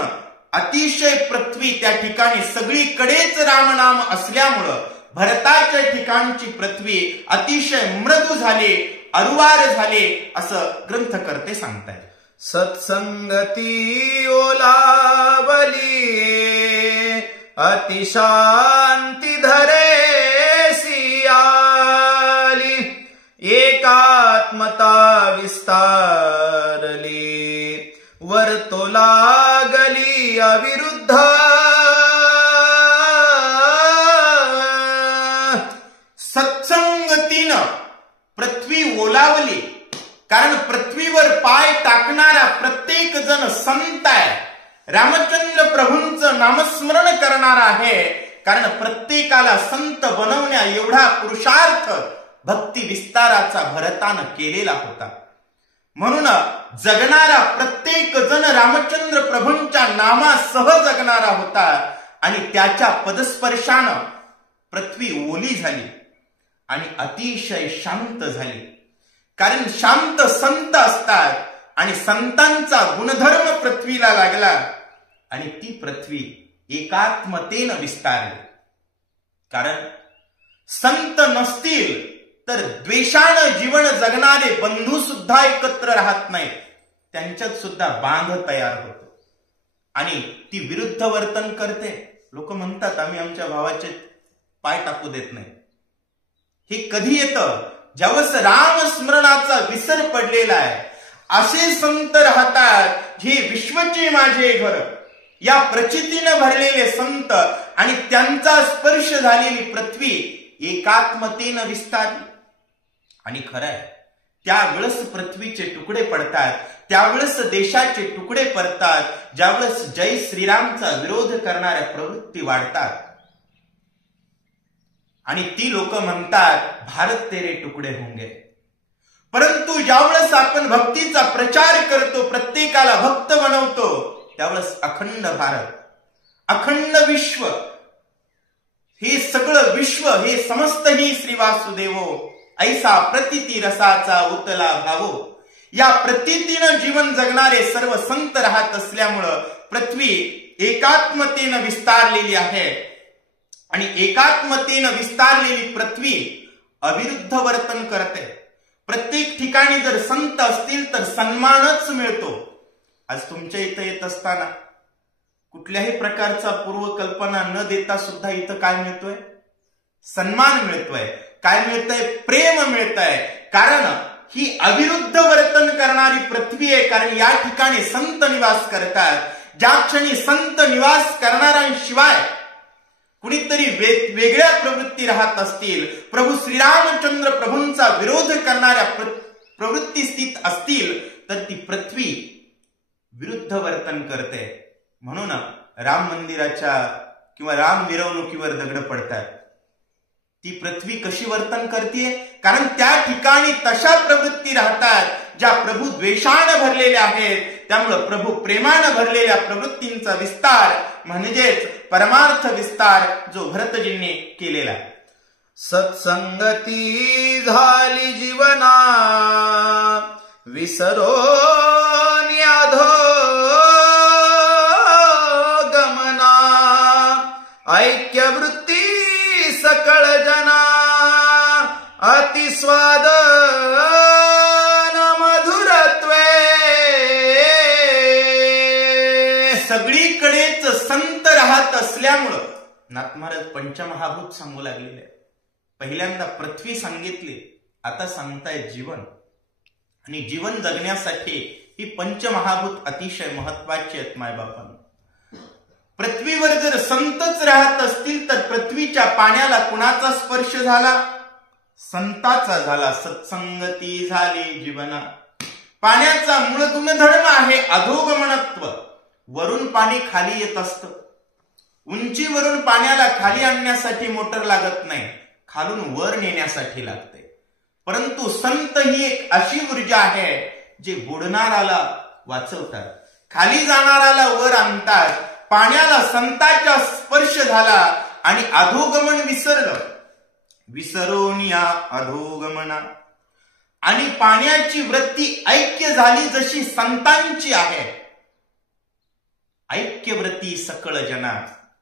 अतिशय पृथ्वी त्या ठिकाणी सगळीकडेच रामनाम असल्यामुळं भरताच्या ठिकाणची पृथ्वी अतिशय मृदू झाली, अरुवार झाले, असं ग्रंथकर्ते सांगतायत. सत्संगती ओलावली, अतिशांती धरेसी आली, एकात्मता विस्तारली, वर्तो लागली अविरुद्ध. सत्संगतीनं पृथ्वी ओलावली, कारण पृथ्वीवर पाय टाकणारा प्रत्येक जण संत आहे, रामचंद्र प्रभूंचं नामस्मरण करणारा आहे. कारण प्रत्येकाला संत बनवण्या एवढा पुरुषार्थ भक्ती विस्ताराचा भरतानं केलेला होता. म्हणून जगणारा प्रत्येक जण रामचंद्र प्रभूंच्या नामासह जगणारा होता आणि त्याच्या पदस्पर्शानं पृथ्वी ओली झाली आणि अतिशय शांत झाली. कारण शांत संत असतात आणि संतांचा गुणधर्म पृथ्वीला लागला आणि ती पृथ्वी एकात्मतेनं विस्तारली. कारण संत नसतील तर द्वेषानं जीवन जगणारे बंधू सुद्धा एकत्र राहत नाहीत, त्यांच्यात सुद्धा बांध तयार होतो आणि ती विरुद्ध वर्तन करते. लोक म्हणतात आम्ही आमच्या भावाचे पाय टाकू देत नाही. हे कधी येतं? ज्यावेळेस रामस्मरणाचा विसर पडलेला आहे. असे संत राहतात हे विश्वचे माझे घर, या प्रचितीनं भरलेले संत आणि त्यांचा स्पर्श झालेली पृथ्वी एकात्मतेनं विस्तारली. आणि खरं आहे, त्यावेळेस पृथ्वीचे तुकडे पडतात, त्यावेळेस देशाचे तुकडे पडतात, ज्यावेळेस जय श्रीरामचा विरोध करणाऱ्या प्रवृत्ती वाढतात आणि ती लोक म्हणतात भारत तेरे तुकडे होंगे. परंतु ज्यावेळेस आपण भक्तीचा प्रचार करतो, प्रत्येकाला भक्त बनवतो, त्यावेळेस अखंड भारत, अखंड विश्व, हे सगळं विश्व हे समस्त ही श्री वासुदेवो, ऐसा प्रतीती रसाचा उतला भावो. या प्रतीतीनं जीवन जगणारे सर्व संत राहत असल्यामुळं पृथ्वी एकात्मतेनं विस्तारलेली आहे आणि एकात्मतेनं विस्तारलेली पृथ्वी अविरुद्ध वर्तन करते. प्रत्येक ठिकाणी जर संत असतील तर सन्मानच मिळतो. आज तुमच्या इथं येत असताना कुठल्याही प्रकारचा पूर्वकल्पना न देता सुद्धा इथं काय मिळतोय? सन्मान मिळतोय. काय मिळतंय? प्रेम मिळतंय. कारण ही अविरुद्ध वर्तन करणारी पृथ्वी आहे. कारण या ठिकाणी संत निवास करतात. ज्या क्षणी संत निवास करणाऱ्यांशिवाय कुणीतरी वेगळ्या प्रवृत्ती राहत असतील, प्रभू श्रीरामचंद्र प्रभूंचा विरोध करणाऱ्या प्रवृत्ती स्थित असतील, तर ती पृथ्वी विरुद्ध वर्तन करते. म्हणून राम मंदिराच्या किंवा राम मिरवणुकीवर दगड पडतात. ती पृथ्वी कशी वर्तन करते? कारण त्या ठिकाणी तशा प्रवृत्ती राहतात ज्या प्रभू द्वेषानं भरलेल्या आहेत. त्यामुळे प्रभू प्रेमानं भरलेल्या प्रवृत्तींचा विस्तार म्हणजेच परमार्थ विस्तार जो भरतजींनी केलेला. सत्संगती झाली जीवना, विसरो न्याधो गमना, ऐक्यवृत्ती सकळ जना, अतिस्वाद मधुरत्वे. सगळीकडेच संत राहत असल्यामुळं नाथ महाराज पंचमहाभूत सांगू लागलेले. पहिल्यांदा पृथ्वी सांगितली, आता सांगतायत जीवन. आणि जीवन जगण्यासाठी ही पंचमहाभूत अतिशय महत्वाची आहेत. मायबापांना पृथ्वीवर जर संतच राहत असतील तर पृथ्वीच्या पाण्याला कुणाचा स्पर्श झाला? संताचा झाला. सत्संगती झाली जीवना. पाण्याचा मूळ गुणधर्म आहे अधोगमनत्व. वरून पाणी खाली येत असतं. उंचीवरून पाण्याला खाली आणण्यासाठी मोटर लागत नाही, खालून वर नेण्यासाठी लागते. परंतु संत ही एक अशी ऊर्जा आहे जे बुडणाराला वाचवतात, खाली जाणाराला वर आणतात. पाण्याला संताचा स्पर्श झाला आणि अधोगमन विसरलं. विसरून या अधोगमना. आणि पाण्याची वृत्ती ऐक्य झाली जशी संतांची आहे. ऐक्यव्रती सकळ जना.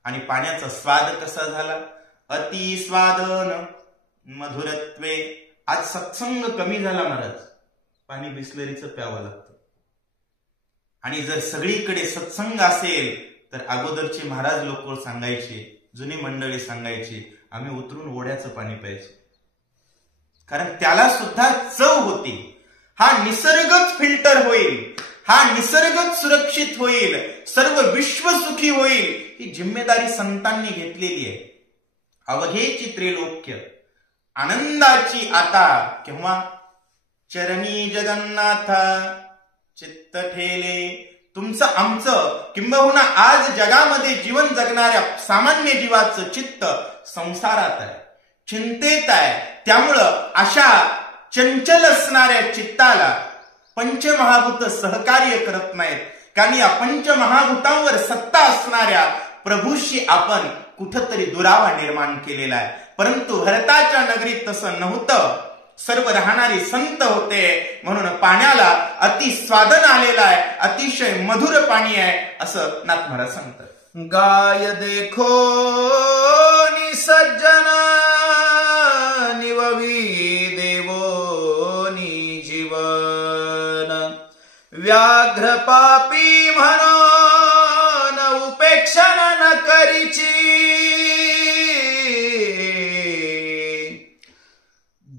आणि पाण्याचा स्वाद कसा झाला? अति स्वादन मधुरत्वे. आज सत्संग कमी झाला महाराज, पाणी बिस्लरीचं प्यावं लागतं. आणि जर सगळीकडे सत्संग असेल तर अगोदरचे महाराज लोक सांगायचे, जुनी मंडळी सांगायची, आम्ही उतरून ओढ्याचं पाणी प्यायचे, कारण त्याला सुद्धा चव होती. हा निसर्गच फिल्टर होईल, हा निसर्गच सुरक्षित होईल, सर्व विश्व सुखी होईल, ही जिम्मेदारी संतांनी घेतलेली आहे. अवघेची त्रैलोक्य आनंदाची आता केव्हा चरणी जगन्नाथा चित्त ठेले. तुमचं आमचं किंबहुना आज जगामध्ये जीवन जगणाऱ्या सामान्य जीवाचं चित्त संसारात आहे, चिंतेत आहे. त्यामुळं अशा चंचल असणाऱ्या चित्ताला पंचमहाभूत सहकार्य करत नाहीत, कारण या पंचमहाभूतांवर सत्ता असणाऱ्या प्रभूशी आपण कुठंतरी दुरावा निर्माण केलेला आहे. परंतु भरताच्या नगरीत तसं नव्हतं, सर्व राहणारे संत होते, म्हणून पाण्याला अति स्वादन आलेलं आहे, अतिशय मधुर पाणी आहे असं नाथ महाराज सांगतात. गाय देखो निसज्जन निववी देवो नि जीवन. व्याघ्र पापी म्हणून उपेक्षण न करीची.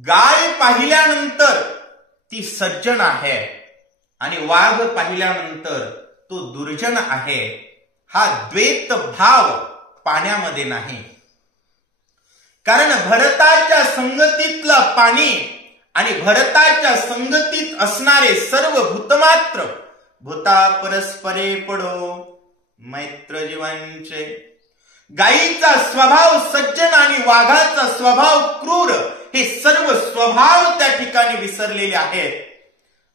गाय पाहिल्यानंतर ती सज्जन आहे आणि वाघ पाहिल्यानंतर तो दुर्जन आहे, हा द्वैत भाव पाण्यामध्ये नाही. कारण भरताच्या संगतीतलं पाणी आणि भरताच्या संगतीत असणारे सर्व भूतमात्र भूता परस्परे पडो मैत्र जीवांचे. गायीचा स्वभाव सज्जन आणि वाघाचा स्वभाव क्रूर, हे सर्व स्वभाव त्या ठिकाणी विसरलेले आहेत.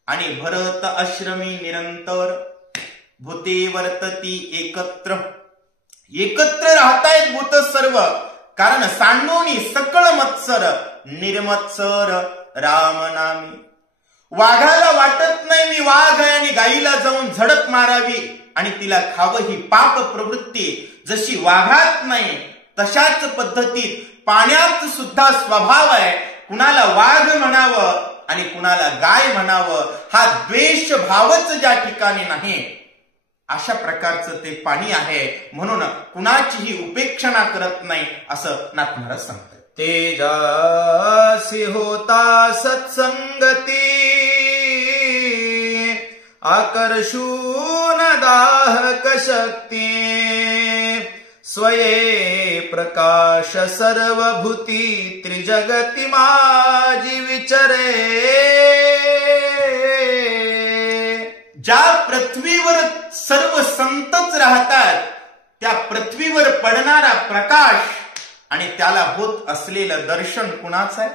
आणि भरत आश्रमी निरंतर भूते वर्तती एकत्र. एकत्र राहतायत भूत सर्व, कारण सांडोनी सकळ मत्सर निर्मत्सर राम नामी. वाघाला वाटत नाही मी वाघ आहे आणि गायीला जाऊन झडप मारावी आणि तिला खावं, ही पाप प्रवृत्ती जशी वाघात नाही तशाच पद्धतीत पाण्यात सुद्धा स्वभाव आहे. कुणाला वाघ म्हणावं आणि कुणाला गाय म्हणावं, हा द्वेष भावच ज्या ठिकाणी नाही, अशा प्रकारचं ते पाणी आहे. म्हणून कुणाचीही उपेक्षणा करत नाही असं नाथ महाराज सांगतात. तेजासी होता सत्संगती आकर्षून दाहक शक्ती. स्वये प्रकाश सर्वभूती त्रिजगती माझी विचरे. ज्या पृथ्वीवर सर्व संतच राहतात त्या पृथ्वीवर पडणारा प्रकाश आणि त्याला होत असलेलं दर्शन कुणाचं आहे?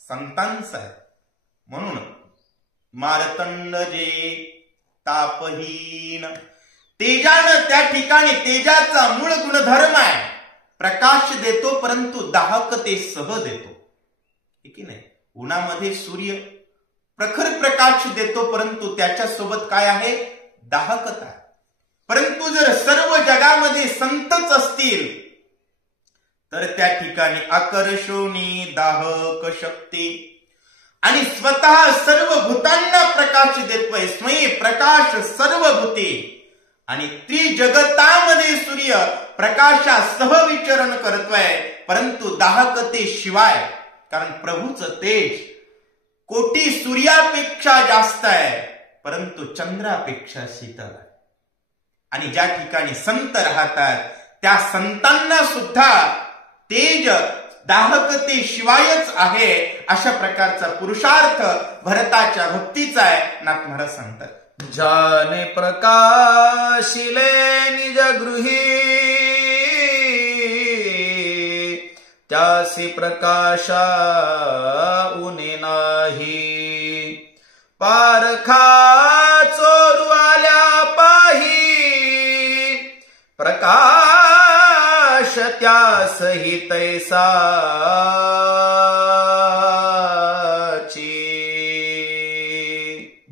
संतांचं आहे. म्हणून मारतंड जे तापहीन. तेजानं त्या ठिकाणी तेजाचा मूळ गुणधर्म आहे, प्रकाश देतो परंतु दाहकते सह देतो, की नाही. उन्हामध्ये सूर्य प्रखर प्रकाश देतो परंतु त्याच्या सोबत काय आहे? दाहकता. परंतु जर सर्व जगामध्ये संतच असतील तर त्या ठिकाणी आकर्षोनी दाहक शक्ती आणि स्वतः सर्व भूतांना प्रकाश देतोय. स्वयं प्रकाश सर्व भूते आणि त्रिजगतामध्ये सूर्य प्रकाशासह विचरण करतोय, परंतु दाहकते शिवाय, कारण प्रभूचं तेज कोटी सूर्यापेक्षा जास्त आहे परंतु चंद्रापेक्षा शीतल आहे. आणि ज्या ठिकाणी संत राहतात त्या संतांना सुद्धा तेज दाहकते शिवायच आहे. अशा प्रकारचा पुरुषार्थ भरताच्या भक्तीचा आहे. नाथ महाराज सांगतात. जाने प्रकाशिले निज गृही त्यासी प्रकाशा उने नाही. पारखा चोरू आल्या पाही प्रकाश त्यासही तैसाची.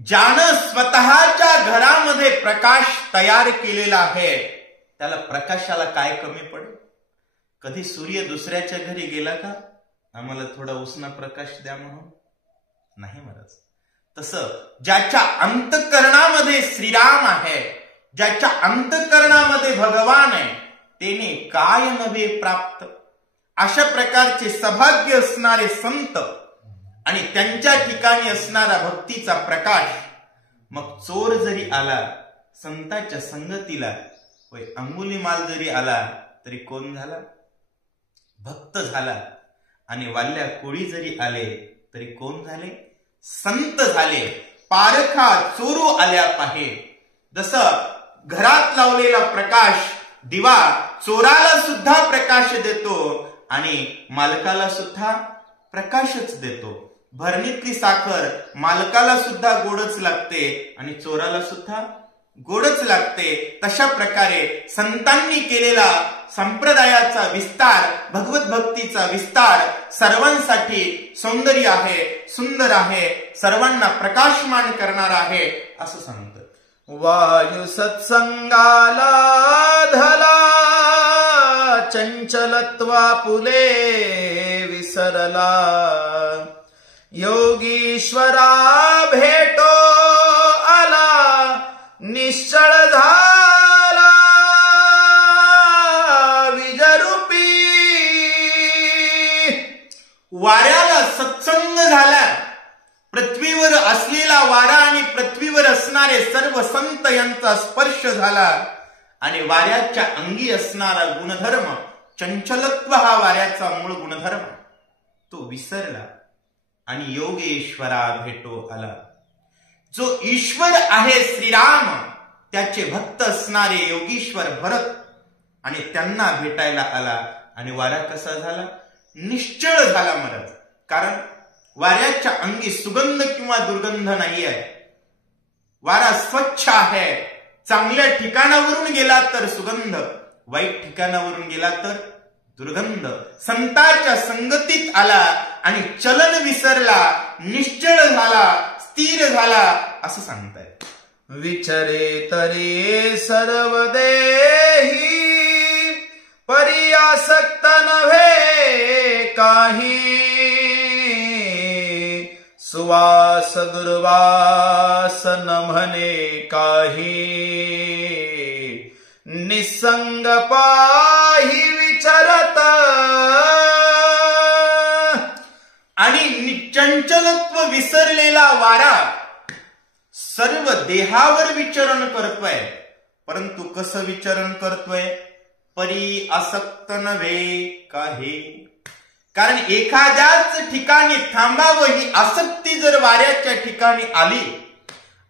ज्यानं स्वतःच्या घरामध्ये प्रकाश तयार केलेला आहे त्याला प्रकाशाला काय कमी पडेल? कधी सूर्य दुसऱ्याच्या घरी गेला का आम्हाला थोडा उष्ण प्रकाश द्या म्हणून? नाही महाराज. तसं ज्याच्या अंतःकरणामध्ये श्रीराम आहे, ज्याच्या अंतःकरणामध्ये भगवान आहे, तेने काय नव्हे प्राप्त. अशा प्रकारचे सौभाग्य असणारे संत आणि त्यांच्या ठिकाणी असणारा भक्तीचा प्रकाश. मग चोर जरी आला संतांच्या संगतीला, अंगुलीमाल जरी आला तरी कोण झाला? भक्त झाला. आणि वाल्या कोळी जरी आले तरी कोण झाले? संत झाले. पारखा चोरू आल्या पाहे. जसं घरात लावलेला प्रकाश दिवा चोराला सुद्धा प्रकाश देतो आणि मालकाला सुद्धा प्रकाशच देतो. भरणीतली साखर मालकाला सुद्धा गोडच लागते आणि चोराला सुद्धा गोडच लागते. तशा प्रकारे संतांनी केलेला संप्रदायाचा विस्तार, भगवत भक्तीचा विस्तार सर्वांसाठी सौंदर्य आहे, सुंदर आहे, सर्वांना प्रकाशमान करणार आहे असं सांगतात. वायू सत्संगाला धला, चंचलत्वा पुले विसरला. योगीश्वरा भेटो आला, निश्चळ झाला विजरूपी. वाऱ्याला सत्संग झाला. पृथ्वीवर असलेला वारा आणि पृथ्वीवर असणारे सर्व संत यांचा स्पर्श झाला आणि वाऱ्याच्या अंगी असणारा गुणधर्म चंचलत्व, हा वाऱ्याचा मूळ गुणधर्म, तो विसरला आणि योगेश्वरा भेटो आला. जो ईश्वर आहे श्रीराम, त्याचे भक्त असणारे योगीश्वर भरत आणि त्यांना भेटायला आला आणि वारा कसा झाला? निश्चळ झाला महाराज. कारण वाऱ्याच्या अंगी सुगंध किंवा दुर्गंध नाही आहे. वारा स्वच्छ आहे. चांगल्या ठिकाणावरून गेला तर सुगंध, वाईट ठिकाणावरून गेला तर दुर्गंध. संतांच्या संगतीत आला आणि चलन विसरला, निश्चळ झाला, स्थिर झाला असं सांगतायत. विचरे तरी सर्व देही, परी आसक्त नव्हे काही. सुवास दुर्वास न म्हणे काही, निसंग पाही विचरत. आणि चंचलत्व विसरलेला वारा सर्व देहावर विचरण करतोय. परंतु कसं विचरण करतोय? परी आसक्त नव्हे काही. कारण एखाद्याच ठिकाणी थांबावं ही आसक्ती जर वाऱ्याच्या ठिकाणी आली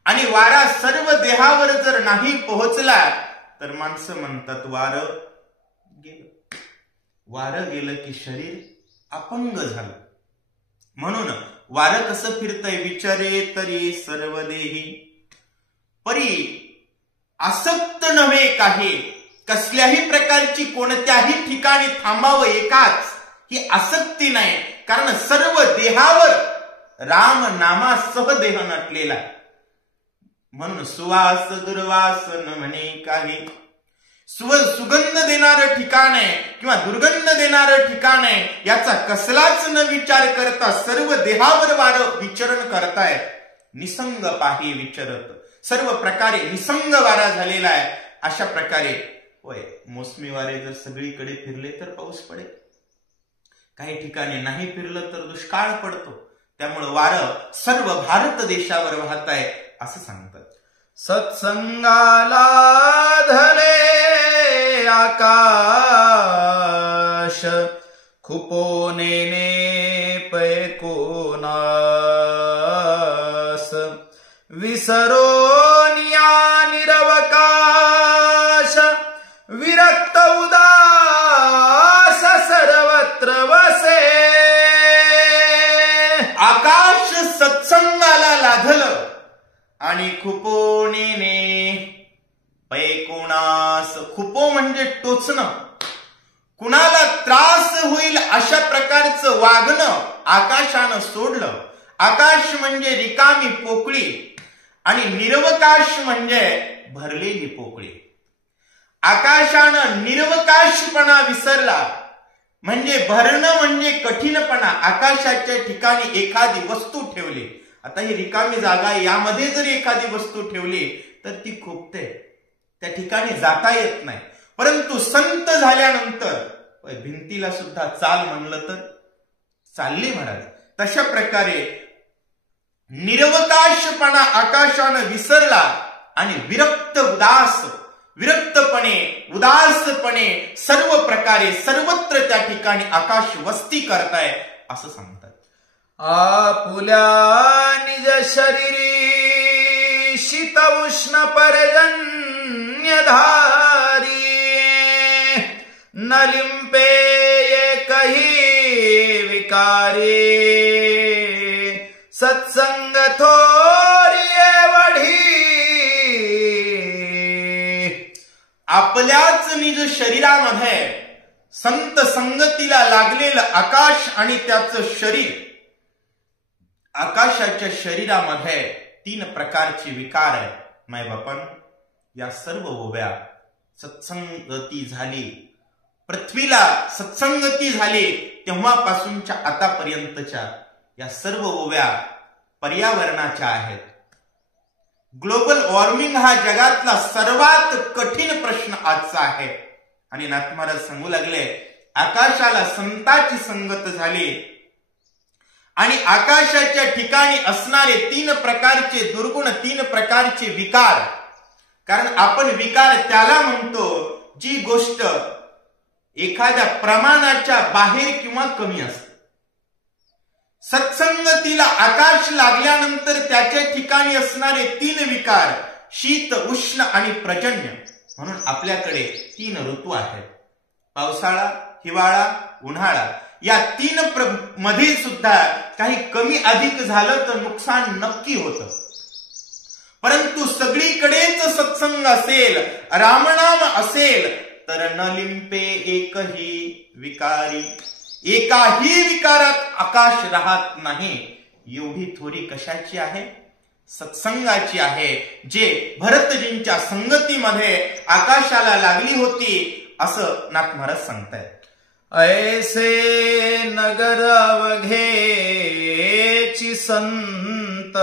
आणि वारा सर्व देहावर जर नाही पोहोचला तर माणसं म्हणतात वारं गेलं. वारं गेलं की शरीर अपंग झालं. म्हणून वारं कसं फिरतंय? विचारे तरी सर्व देही, परी आसक्त नव्हे काही. कसल्याही प्रकारची कोणत्याही ठिकाणी थांबावं एकाच ही आसक्ती नाही. कारण सर्व देहावर राम नामासह देह नटलेला. म्हणून सुवास दुर्वास न म्हणे काही. सुगंध देणारं ठिकाण आहे किंवा दुर्गंध देणारं ठिकाण आहे याचा कसलाच न विचार करता सर्व देहावर वारं विचरण करतायत. निसंग पाही विचरत. सर्व प्रकारे निसंग वारा झालेला आहे. अशा प्रकारे होय, मोसमी वारे जर सगळीकडे फिरले तर पाऊस पडेल, काही ठिकाणी नाही फिरलं तर दुष्काळ पडतो. त्यामुळे वारं सर्व भारत देशावर वाहत आहे असं सांगतात. सत्संगाला धले आकाश, खुपोनेने पैकोनास. विसरोनिया निरवकाश, विरक्त उदास सर्वत्र वसे. आकाश सत्संगाला लाधलं आणि खुपोनेने पैकोनास. खुपो म्हणजे टोचणं, कुणाला त्रास होईल अशा प्रकारचं वागणं आकाशानं सोडलं. आकाश म्हणजे रिकामी पोकळी आणि निरवकाश म्हणजे भरलेली पोकळी. आकाशानं निरवकाशपणा विसरला म्हणजे भरणं म्हणजे कठीणपणा. आकाशाच्या ठिकाणी एखादी वस्तू ठेवली, आता ही रिकामी जागा आहे, यामध्ये जर एखादी वस्तू ठेवली तर ती खुपते, त्या ठिकाणी जाता येत नाही. परंतु संत झाल्यानंतर भिंतीला सुद्धा चाल म्हणलं तर चालली महाराज. तशा प्रकारे निरवकाशपणा आकाशानं विसरला आणि विरक्तपणे उदासपणे सर्व प्रकारे सर्वत्र त्या ठिकाणी आकाश वस्ती करताय असं सांगतात. आपुल्या निज शरीरी शीत उष्ण पर्जन्य धारी न लिंपे एकही विकारी सत्संग थोरी एवढी. आपल्याच निज शरीरामध्ये संत संगतीला लागलेलं आकाश आणि त्याचं शरीर. आकाशाच्या शरीरामध्ये 3 प्रकारचे विकार आहे मायबापन. या सर्व ओव्या सत्संगती झाली, पृथ्वीला सत्संगती झाली तेव्हापासूनच्या आतापर्यंतच्या या सर्व ओव्या पर्यावरणाच्या आहेत. ग्लोबल वॉर्मिंग हा जगातला सर्वात कठीण प्रश्न आजचा आहे. आणि नाथ महाराज सांगू लागले, आकाशाला संताची संगत झाली आणि आकाशाच्या ठिकाणी असणारे 3 प्रकारचे दुर्गुण, 3 प्रकारचे विकार. कारण आपण विकार त्याला म्हणतो जी गोष्ट एखाद्या प्रमाणाच्या बाहेर किंवा कमी असते. सत्संगतीला आकाश लागल्यानंतर त्याच्या ठिकाणी असणारे 3 विकार, शीत, उष्ण आणि प्रजन्य. म्हणून आपल्याकडे 3 ऋतू आहेत, पावसाळा, हिवाळा, उन्हाळा. या 3 मध्ये सुद्धा काही कमी अधिक झालं तर नुकसान नक्की होतं. परंतु सगळीकडेच सत्संग असेल, रामनाम असेल तर न लिंपे एकही विकारी. एकाही विकारात आकाश राहत नाही. एवढी थोरी कशाची आहे? सत्संगाची आहे, जे भरतजींच्या संगतीमध्ये आकाशाला लागली होती असं नाथ महाराज सांगतायत. ऐसे नगर अवघेची संत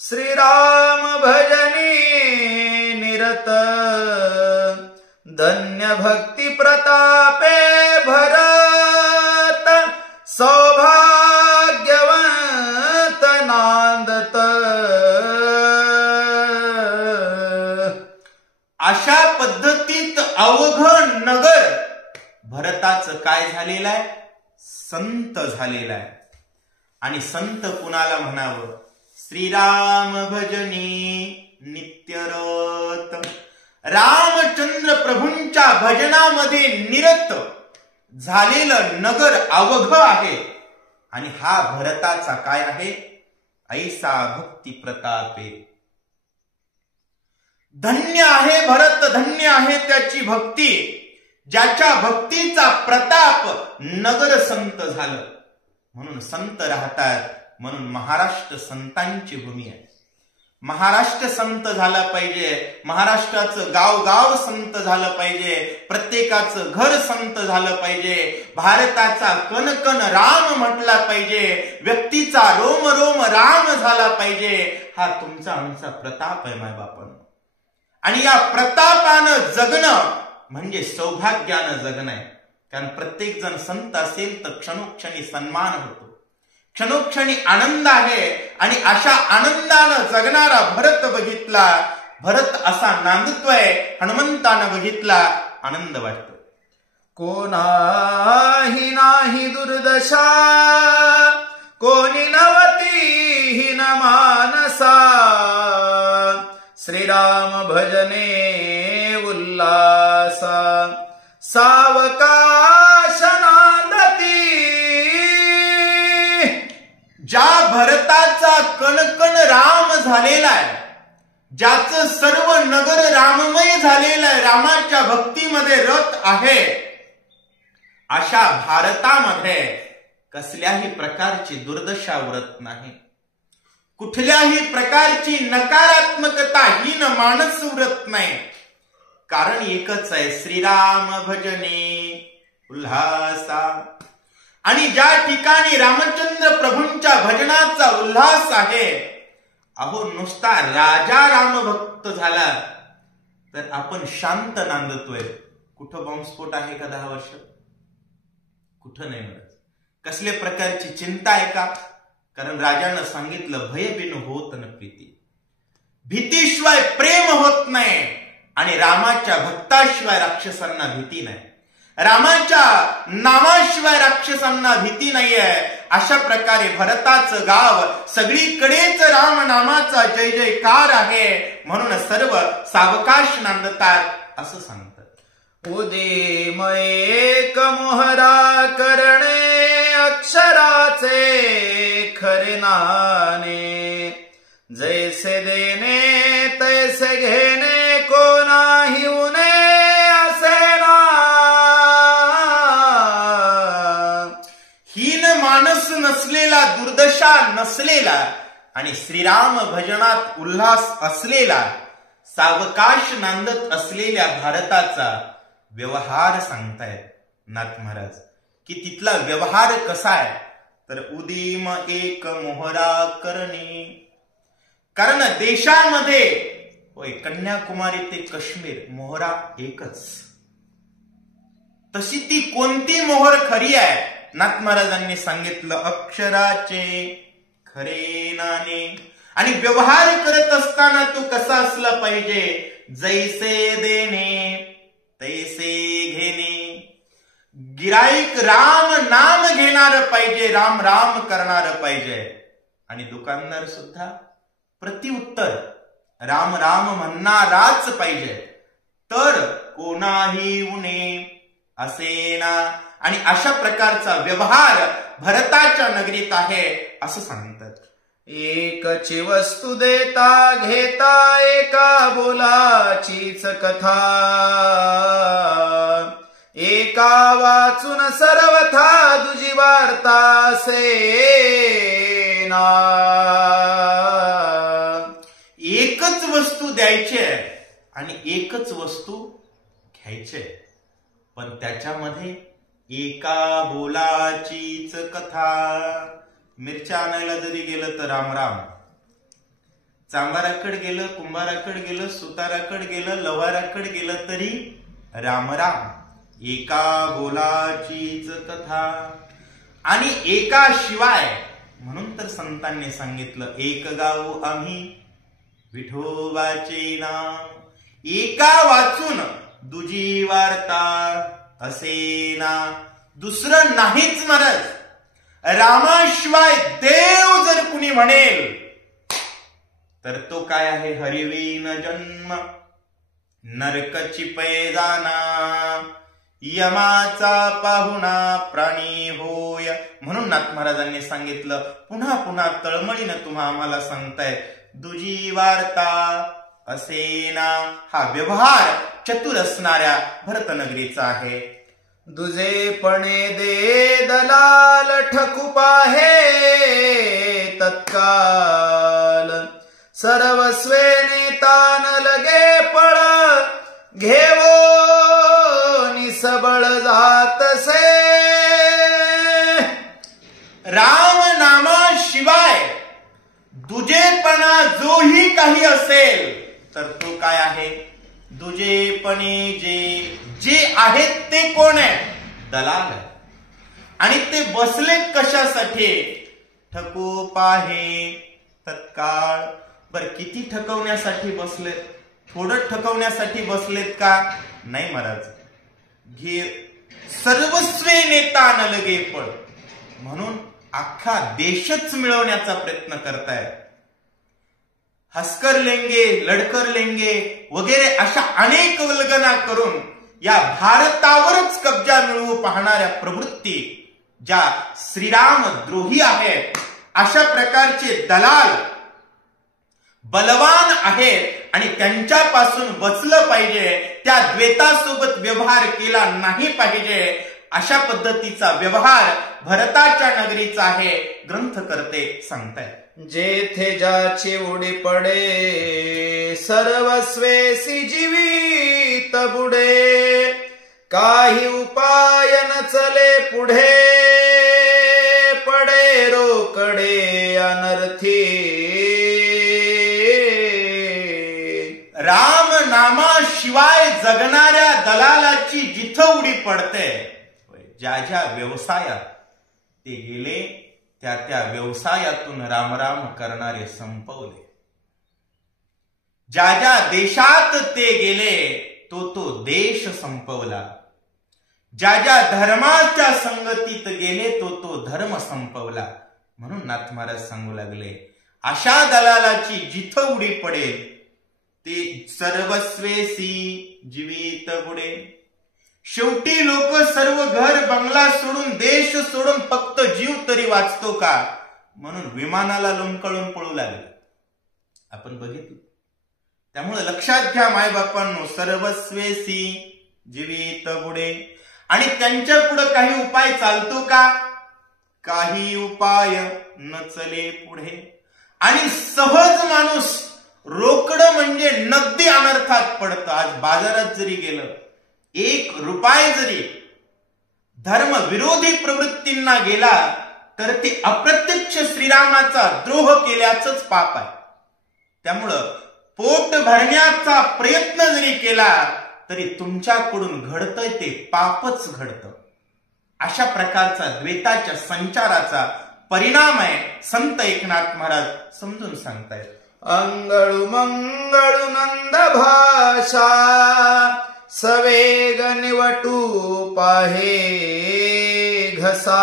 श्रीराम भजनी निरत धन्य भक्ती प्रतापे भरत सौभाग्यवंत नांदत. अशा पद्धतीत अवघ नगर भरताचं काय झालेलं आहे? संत झालेला आहे. आणि संत कुणाला म्हणावं? श्रीराम भजनी नित्यरत. रामचंद्र प्रभूंच्या भजनामध्ये निरत झालेलं नगर अवघ आहे. आणि हा भरताचा काय आहे? ऐसा भक्ती प्रतापे. धन्य आहे भरत, धन्य आहे त्याची भक्ती, ज्याच्या भक्तीचा प्रताप नगर संत झालं. म्हणून संत राहतात. म्हणून महाराष्ट्र संतांची भूमी आहे. महाराष्ट्र संत झाला पाहिजे, महाराष्ट्राचं गाव संत झालं पाहिजे, प्रत्येकाचं घर संत झालं पाहिजे, भारताचा कण कण राम म्हटला पाहिजे, व्यक्तीचा रोम रोम राम झाला पाहिजे. हा तुमचा आमचा प्रताप आहे मायबापांनो. आणि या प्रतापानं जगणं म्हणजे सौभाग्यानं जगणं आहे. कारण प्रत्येक जण संत असेल तर क्षणोक्षणी सन्मान होतो, क्षणोक्षणी आनंद आहे. आणि अशा आनंदानं जगणारा भरत बघितला, भरत असा नांदतोय, हनुमंतानं बघितला, आनंद वाटतो. कोणाही नाही दुर्दशा, कोणी नवती न मानसा, श्रीराम भजने उल्लासा, सावकाश नांदती. ज्या भरताचा कणकण राम झालेला आहे, ज्याचं सर्व नगर राममय झालेलं आहे, रामाच्या भक्तीमध्ये रत आहे, अशा भारतामध्ये कसल्याही प्रकारची दुर्दशा उरत नाही, कुठल्याही प्रकारची नकारात्मकता हीन माणस उरत नाही. कारण एकच आहे, श्रीराम भजने उल्हासा. आणि ज्या ठिकाणी रामचंद्र प्रभूंच्या भजनाचा उल्हास आहे, अहो नुसता राजा रामभक्त झाला तर आपण शांत नांदतोय. कुठं बॉम्बस्फोट आहे का 10 वर्ष? कुठं नाही मिळत. कसल्या प्रकारची चिंता आहे का? कारण राजानं सांगितलं भय बिन होत न प्रीती. भीतीशिवाय प्रेम होत नाही आणि रामाच्या भक्ताशिवाय राक्षसांना भीती नाही. रामाच्या नामाशिवाय राक्षसांना भीती नाहीये. अशा प्रकारे भरताचं गाव सगळीकडेच राम नामाचा जय जयकार आहे. म्हणून सर्व सावकाश नांदतात असं सांगतात. उदीम एक मोहरा करणे अक्षराचे खरे नाणे. जैसे देणे तैसे घेणे कोणाही उणे असे ना. हीन मानस नसलेला, दुर्दशा नसलेला आणि श्रीराम भजनात उल्हास असलेला, सावकाश नांदत असलेल्या भारताचा व्यवहार सांगतायत नाथ महाराज. की तिथला व्यवहार कसा आहे तर उदीम एक मोहरा करणे. कारण देशामध्ये होय कन्याकुमारी ते काश्मीर मोहरा एकच. तशी ती कोणती मोहर खरी आहे? नाथ महाराजांनी सांगितलं अक्षराचे खरे नाणे. आणि व्यवहार करत असताना तो कसा असला पाहिजे? जैसे देणे तैसे घेणे. गिराईक राम नाम घेणार पाहिजे, राम राम करणार पाहिजे. आणि दुकानदार सुद्धा प्रतिउत्तर राम राम म्हणणाराच पाहिजे. तर कोणाही उणे असे ना. आणि अशा प्रकारचा व्यवहार भरताच्या नगरीत आहे असं सांगतात. एकची वस्तू देता घेता एका बोलाचीच कथा. एका वाचून सर्वथा दुजी वार्ता सेना. एकच वस्तू द्यायची आणि एकच वस्तू घ्यायची, पण त्याच्यामध्ये एका बोलाचीच कथा. मिरच्या आणायला जरी गेलं तर राम राम. चांभाराकडे गेलं, कुंभाराकडे गेलं, सुताराकडे गेलं, लवाराकडे गेलं तरी राम राम. एका बोलाचीच कथा. आणि एका शिवाय म्हणून तर संतांनी सांगितलं एक गाऊ आम्ही विठोबाचे नाम. एका वाचून दुजी वार्ता असे ना. दुसरं नाहीच महाराज. रामाशिवाय देव जर कुणी म्हणेल तर तो काय आहे? हरिवीन जन्म नरकची पैजाना. यमाचा पाहुणा प्राणी होय. म्हणून नाथ महाराजांनी सांगितलं पुन्हा पुन्हा तळमळीनं तुम्हा आम्हाला सांगताय दुजी वार्ता असे ना. हा व्यवहार चतुर असणाऱ्या भरतनगरीचा आहे. दुजेपणे दे दलाल ठकूप आहे तत्काल. सर्वस्वे नेतान लगे पळ घेवो निसबळ जातसे. राम नामाशिवाय दुजेपणा जोही काही असेल तर तो काय आहे? दुजेपणे जे आहेत ते कोण आहे? दलाल आहे. आणि ते बसले कशासाठी? ठकूप आहे तत्काळ. बर किती ठकवण्यासाठी बसलेत? थोडं ठकवण्यासाठी बसलेत का? नाही महाराज. घे सर्वस्वे नेता न लगे पळ. म्हणून अख्खा देशच मिळवण्याचा प्रयत्न करतायत. हसकर लेंगे, लडकर लेंगे वगैरे अशा अनेक वल्गना करून या भारतावरच कब्जा मिळवू पाहणाऱ्या प्रवृत्ती ज्या श्रीराम द्रोही आहेत, अशा प्रकारचे दलाल बलवान आहेत आणि त्यांच्यापासून बचलं पाहिजे. त्या द्वेतासोबत व्यवहार केला नाही पाहिजे. अशा पद्धतीचा व्यवहार भरताच्या नगरीचा आहे. ग्रंथकर्ते सांगतायत. जेथे ज्याची उडी पडे सर्वस्वेसी जीवित बुडे. काही उपाय न चले पुढे, पडे रोकडे अनर्थी. राम नामाशिवाय जगणाऱ्या दलालाची जिथं उडी पडते, ज्या ज्या व्यवसायात ते गेले त्या त्या व्यवसायातून रामराम करणारे संपवले. ज्या ज्या देशात ते गेले तो देश संपवला. ज्या ज्या धर्माच्या संगतीत गेले तो धर्म संपवला. म्हणून नाथ महाराज सांगू लागले, अशा दलालाची जिथं उडी पडेल ते सर्वस्वेसी जीवित बुडे. शेवटी लोक सर्व घर बंगला सोडून, देश सोडून फक्त जीव तरी वाचतो का म्हणून विमानाला लोंबकळून पळू लागले. आपण बघितलं. त्यामुळे लक्षात घ्या मायबापांनो, सर्वस्वेसी जीवित बुडे. आणि त्यांच्या पुढे काही उपाय चालतो का? काही उपाय न चले पुढे. आणि सहज माणूस रोकड म्हणजे नगदी अनर्थात पडतं. आज बाजारात जरी गेलं, 1 रुपया जरी धर्म विरोधी प्रवृत्तींना गेला तर ते अप्रत्यक्ष श्रीरामाचा द्रोह केल्याचंच पाप आहे. त्यामुळं पोट भरण्याचा प्रयत्न जरी केला तरी तुमच्याकडून घडतंय ते पापच घडतं. अशा प्रकारचा द्वैताच्या संचाराचा परिणाम आहे. संत एकनाथ महाराज समजून सांगतायत. अंगळू मंगळू नंद भाषा, सवेग निवटू पाहे घसा.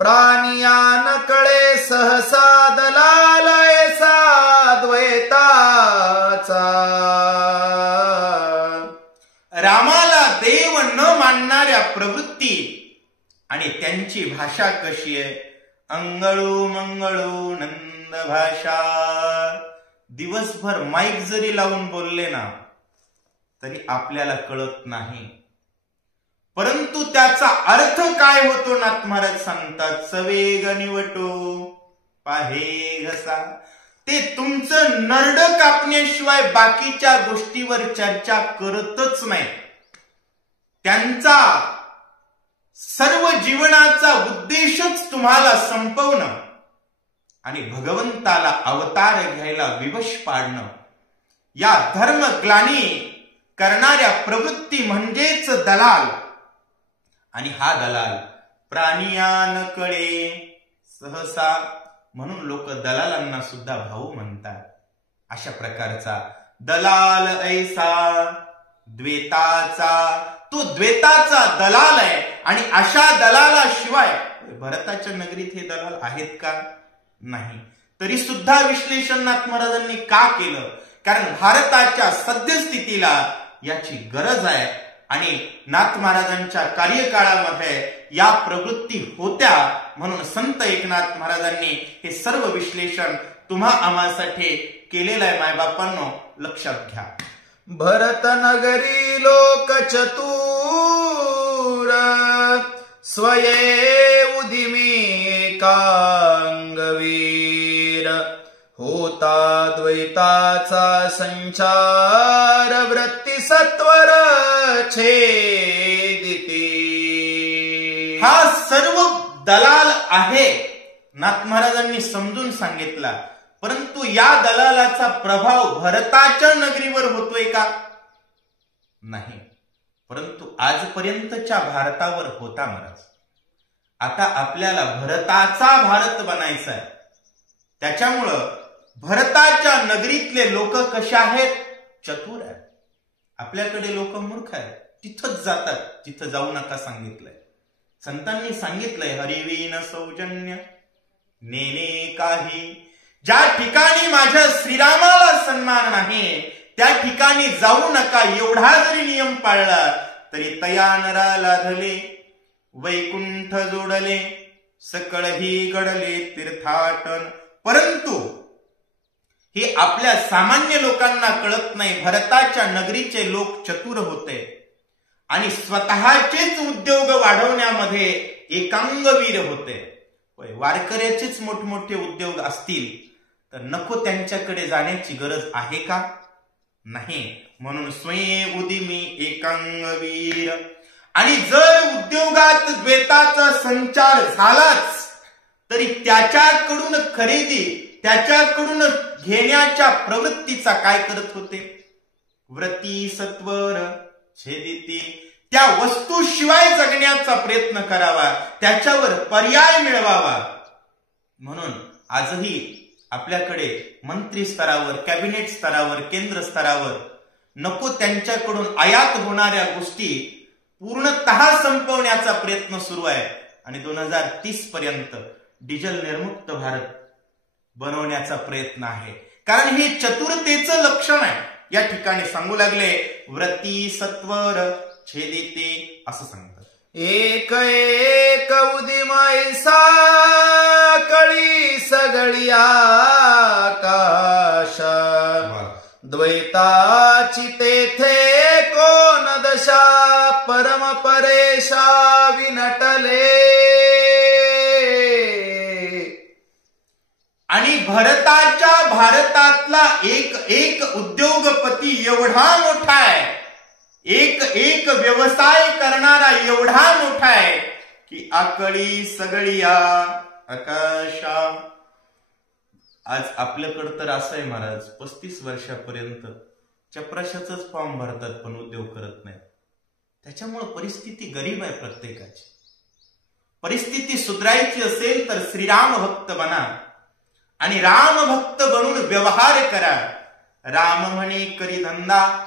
प्राणिया न कळे सहसा दलाल ऐसा द्वैताचा. रामाला देव न मानणाऱ्या प्रवृत्ती आणि त्यांची भाषा कशी आहे? अंगळू मंगळू नंद भाषा. दिवसभर माईक जरी लावून बोलले ना तरी आपल्याला कळत नाही, परंतु त्याचा अर्थ काय होतो नाथ महाराज सांगतात. सवेग निवटो पाहे घसा. ते तुमचं नरड कापण्याशिवाय बाकीच्या गोष्टीवर चर्चा करतच नाही. त्यांचा सर्व जीवनाचा उद्देशच तुम्हाला संपवणं आणि भगवंताला अवतार घ्यायला विवश पाडणं. या धर्मग्लानी करणाऱ्या प्रवृत्ती म्हणजेच दलाल. आणि हा दलाल प्राणियान कळे सहसा. म्हणून लोक दलालांना सुद्धा भाऊ म्हणतात. अशा प्रकारचा दलाल ऐसा द्वैताचा. तो द्वैताचा दलाल आहे. आणि अशा दलालाशिवाय भरताच्या नगरीत हे दलाल आहेत का? नाही. तरी सुद्धा विश्लेषण नाथ महाराजांनी का केलं? कारण भारताच्या सद्यस्थितीला याची गरज आहे. आणि नाथ महाराजांच्या कार्यकाळामध्ये या प्रवृत्ती होत्या. म्हणून संत एकनाथ महाराजांनी हे सर्व विश्लेषण तुम्हा आम्हासाठी केलेलं आहे. मायबापांनो लक्षात घ्या. भरत नगरी लोक चतुर, स्वये उदिमी कांगवीर. होता द्वैताचा संचार, वृत्ती सत्वर छेदिती. हा सर्व दलाल आहे नाथ महाराजांनी समजून सांगितला. परंतु या दलालाचा प्रभाव भरताच्या नगरीवर होतोय का? नाही. परंतु आजपर्यंतच्या भारतावर होता महाराज. आता आपल्याला भरताचा भारत बनायचा आहे. त्याच्यामुळं भरताच्या नगरीतले लोक कसे आहेत? चतुर आहेत. आपल्याकडे लोक मूर्ख आहेत. तिथंच जातात जिथं जाऊ नका सांगितलंय. संतांनी सांगितलंय हरिवीन सौजन्य नेने काही. ज्या ठिकाणी माझ्या श्रीरामाला सन्मान नाही त्या ठिकाणी जाऊ नका. एवढा जरी नियम पाळला तरी तया नराला धले, वैकुंठ जोडले, सकळही घडले तीर्थाटन. परंतु हे आपल्या सामान्य लोकांना कळत नाही. भरताच्या नगरीचे लोक चतुर होते आणि स्वतःचेच उद्योग वाढवण्यामध्ये एकांगवीर होते. वारकऱ्याचेच मोठमोठे उद्योग असतील तर नको त्यांच्याकडे जाण्याची गरज आहे का? नाही. म्हणून स्वयं उदिमी एकांगवीर. आणि जर उद्योगात द्वैताचा संचार झालाच तरी त्याच्याकडून खरेदी, त्याच्याकडून घेण्याच्या प्रवृत्तीचा काय करत होते? व्रती सत्वर छेदिती. त्या वस्तूशिवाय जगण्याचा प्रयत्न करावा, त्याच्यावर पर्याय मिळवावा. म्हणून आजही आपल्याकडे मंत्री स्तरावर, कॅबिनेट स्तरावर, केंद्र स्तरावर नको त्यांच्याकडून आयात होणाऱ्या गोष्टी पूर्णतः संपवण्याचा प्रयत्न सुरू आहे. आणि 2030 पर्यंत डिझेल निर्मुक्त भारत बनवण्याचा प्रयत्न आहे. कारण हे चतुरतेचं लक्षण आहे. या ठिकाणी सांगू लागले व्रती सत्वर छेदिते असं सांगतात. एक एक उदिमैसा कळी सगळी आकाश. द्वैताची तेथे कोण दशा परम परेशा विनटले. आणि भारतातला एक एक उद्योगपती एवढा मोठा आहे, एक एक व्यवसाय करणारा एवढा मोठा आहे की आकळी सगळी आकाशा. आज आपल्याकडं तर असं आहे महाराज, 35 वर्षापर्यंत चपराशाच फॉर्म भरतात पण उद्योग करत नाही. त्याच्यामुळे परिस्थिती गरीब आहे प्रत्येकाची. परिस्थिती सुधारायची असेल तर श्रीराम भक्त बना आणि राम भक्त बनून व्यवहार करा. राम म्हणे करी धंदा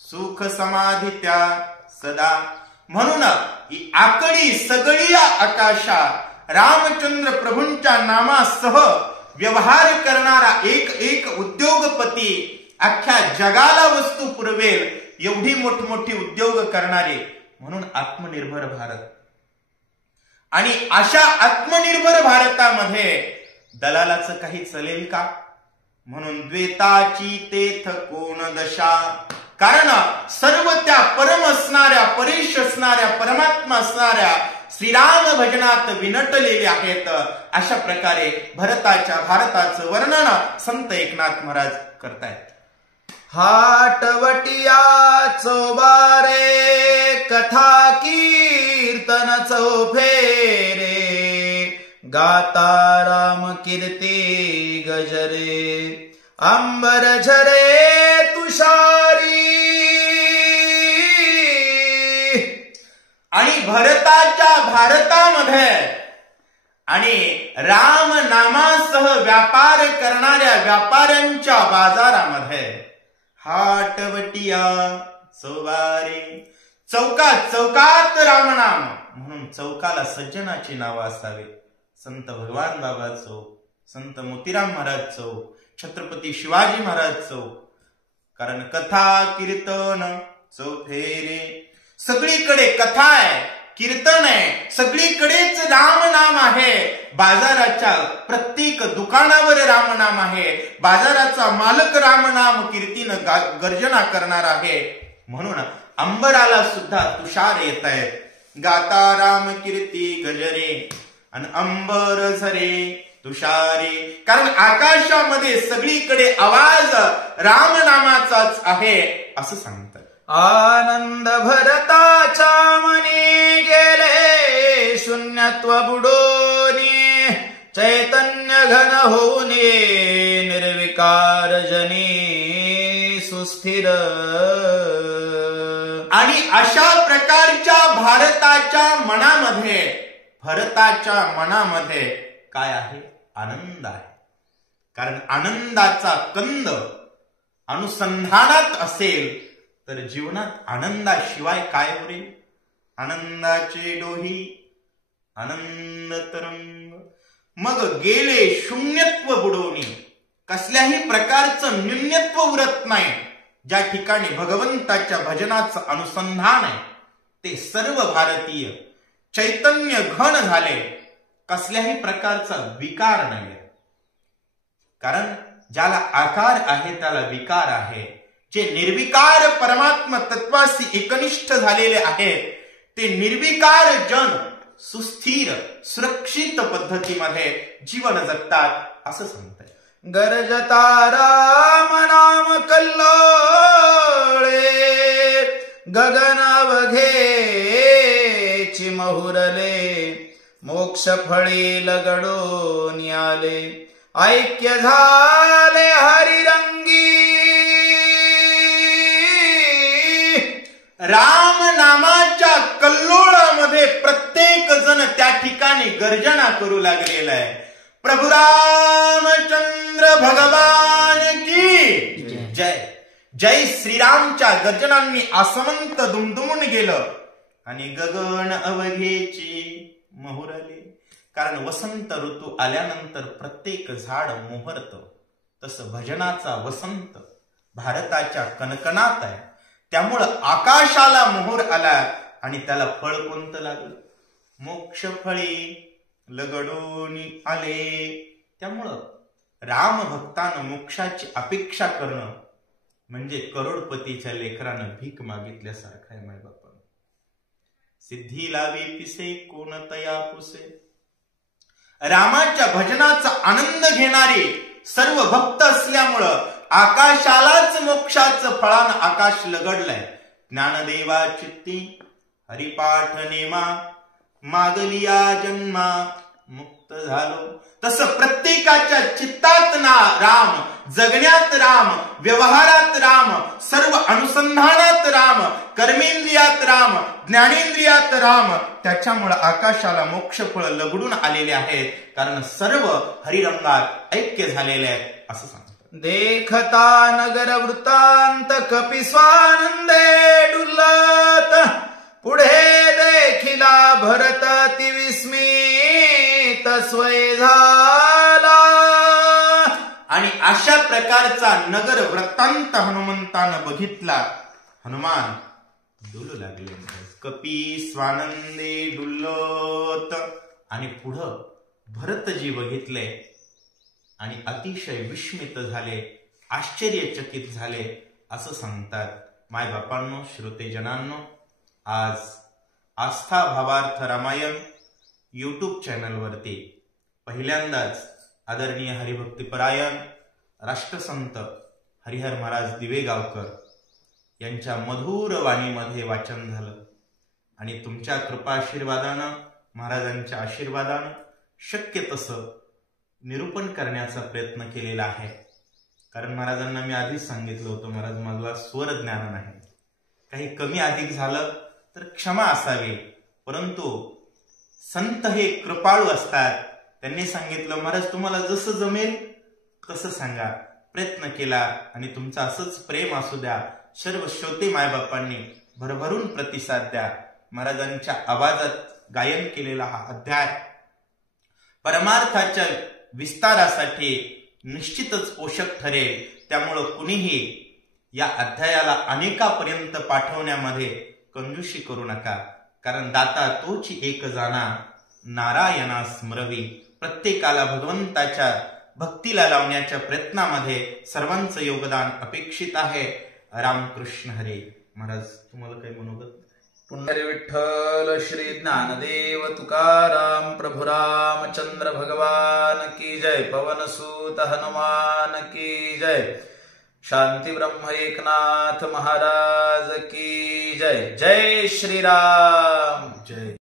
सुख समाधी त्या सदा. म्हणून ही आकडी सगळी आकाशा रामचंद्र प्रभूंच्या नामासह व्यवहार करणारा एक एक उद्योगपती अख्ख्या जगाला वस्तू पुरवेल एवढी मोठमोठी उद्योग करणारे. म्हणून आत्मनिर्भर भारत. आणि अशा आत्मनिर्भर भारतामध्ये दलालाचं काही चलेल का? म्हणून द्वैताची तेथ कोण दशा. कारण सर्व त्या परम असणाऱ्या, परेश असणाऱ्या, परमात्मा असणाऱ्या श्रीराम भजनात विनटलेले आहेत. अशा प्रकारे भारताचं वर्णन संत एकनाथ महाराज करतायत. हाटवटिया चौबारे कथा कीर्तन चौफेरे. गाता राम कीर्ती गजरे अंबर झरे तुषारी. आणि भारतामध्ये आणि राम नामासह व्यापार करणाऱ्या व्यापाऱ्यांच्या बाजारामध्ये हाटवटिया चौबारे. चौकात रामनाम. म्हणून चौकाला सज्जनाची नावं असावी. संत भगवान बाबा चौक, संत मोतीराम महाराज चौक, छत्रपती शिवाजी महाराज चौक. कारण कथा कीर्तन चौफेरे. सगळीकडे कथा आहे, कीर्तन आहे, सगळीकडेच रामनाम आहे. बाजाराच्या प्रत्येक दुकानावर रामनाम आहे. बाजाराचा मालक रामनाम कीर्तीनं गर्जना करणार आहे. म्हणून अंबराला सुद्धा तुषार येत आहेत. गाता राम कीर्ती गजरे आणि अंबर झरे तुषारे. कारण आकाशामध्ये सगळीकडे आवाज रामनामाचाच आहे असं सांगतात. आनंद भरताच्या मनी गेले शून्यत्व बुडोनी. चैतन्य घन होऊने निर्विकार जनी सुस्थिर. आणि अशा प्रकारच्या भारताच्या मनामध्ये काय आहे? आनंद आहे. कारण आनंदाचा कंद अनुसंधानात असेल तर जीवनात आनंदाशिवाय काय होईल? आनंदाचे डोही आनंद तरंग. मग गेले शून्यत्व बुडवणे. कसल्याही प्रकारचं न्यूनत्व उरत नाही. ज्या ठिकाणी भगवंताच्या भजनाचं अनुसंधान आहे ते सर्व भारतीय चैतन्य घन झाले. कसल्याही प्रकारचा विकार नाही. कारण ज्याला आकार आहे त्याला विकार आहे. जे निर्विकार परमात्मा तत्वाशी एकनिष्ठ झालेले आहेत ते निर्विकार जन सुस्थिर सुरक्षित पद्धतीमध्ये जीवन जगतात असं सांगतात. गरजता राम नाम कल्लोळे गगन अवघेची महुरले मोक्ष फळी लगडून आले ऐक्य झाले हरिरंगी राम नामाच्या कल्लोळामध्ये प्रत्येक जण त्या ठिकाणी गर्जना करू लागलेला आहे. प्रभु रामचंद्र भगवान की जय. जय श्रीरामच्या गर्जनांनी आसमंत दुमदुमून गेलं आणि गगन अवघेची मोहरले. कारण वसंत ऋतू आल्यानंतर प्रत्येक झाड मोहरत, तसं भजनाचा वसंत भारताच्या कणकणात आहे. त्यामुळं आकाशाला मोहर आला आणि त्याला फळ कोणतं लागलं? मोक्ष फळी लगडून आले. त्यामुळं राम भक्तानं मोक्षाची अपेक्षा करणं म्हणजे करोडपतीच्या लेकरानं भीक मागितल्यासारखं आहे. मायबापानं सिद्धी लावी पिसे कोण तया पुसे. रामाच्या भजनाचा आनंद घेणारे सर्व भक्त असल्यामुळं आकाशालाच मोक्षाचं फळानं आकाश लगडलंय. ज्ञानदेवा चित्ती हरिपाठ नेमा मागलिया जन्मा मुक्त झालो. तसं प्रत्येकाच्या चित्तात ना राम, जगण्यात राम, व्यवहारात राम, सर्व अनुसंधानात राम, कर्मेंद्रियात राम, ज्ञानेंद्रियात राम. त्याच्यामुळे आकाशाला मोक्षफळ लगडून आलेले आहेत. कारण सर्व हरिरंगात ऐक्य झालेले आहेत असं सांगतात. देखता नगर वृत्तांत कपी स्वानंदे डुलत पुढे देखिला भरत ति विस्मित स्वय झाला. आणि अशा प्रकारचा नगर वृत्तांत हनुमंतानं बघितला. हनुमान डुलू लागले. कपी स्वानंदे डुल्लत. आणि पुढं भरतजी बघितले आणि अतिशय विस्मित झाले, आश्चर्यचकित झाले असं सांगतात. मायबापांनो, श्रोतेजनांनो, आज आस्था भावार्थ रामायण यूट्यूब चॅनलवरती पहिल्यांदाच आदरणीय हरिभक्तीपरायण राष्ट्रसंत हरिहर महाराज दिवेगावकर यांच्या मधुर वाणीमध्ये वाचन झालं. आणि तुमच्या कृपाशीर्वादानं, महाराजांच्या आशीर्वादानं शक्य तसं निरूपण करण्याचा प्रयत्न केलेला आहे. कारण महाराजांना मी आधीच सांगितलं होतं, महाराज माझा स्वर ज्ञान नाही, काही कमी अधिक झालं तर क्षमा असावी. परंतु संत हे कृपाळू असतात. त्यांनी सांगितलं, महाराज तुम्हाला जसं जमेल तसं सांगा. प्रयत्न केला आणि तुमचं असंच प्रेम असू द्या. सर्व श्रोते मायबापांनी भरभरून प्रतिसाद द्या. महाराजांच्या आवाजात गायन केलेला हा अध्याय परमार्थाच्या विस्तारासाठी निश्चितच पोषक ठरेल. त्यामुळं कुणीही या अध्यायाला अनेकापर्यंत पाठवण्यामध्ये कंजूशी करू नका. कारण दाता तोची एक जाणा, नारायणा स्मरवी. प्रत्येकाला भगवंताच्या भक्तीला लावण्याच्या प्रयत्नामध्ये सर्वांचं योगदान अपेक्षित आहे. रामकृष्ण हरे. महाराज तुम्हाला काही मनोगत? पुंडरी विठ्ठल श्री ज्ञानदेव तुकाराम प्रभु रामचंद्र भगवान की जय. पवनसूत हनुमान की जय. शांती ब्रह्म एकनाथ महाराज की जय. जय श्री राम. जय.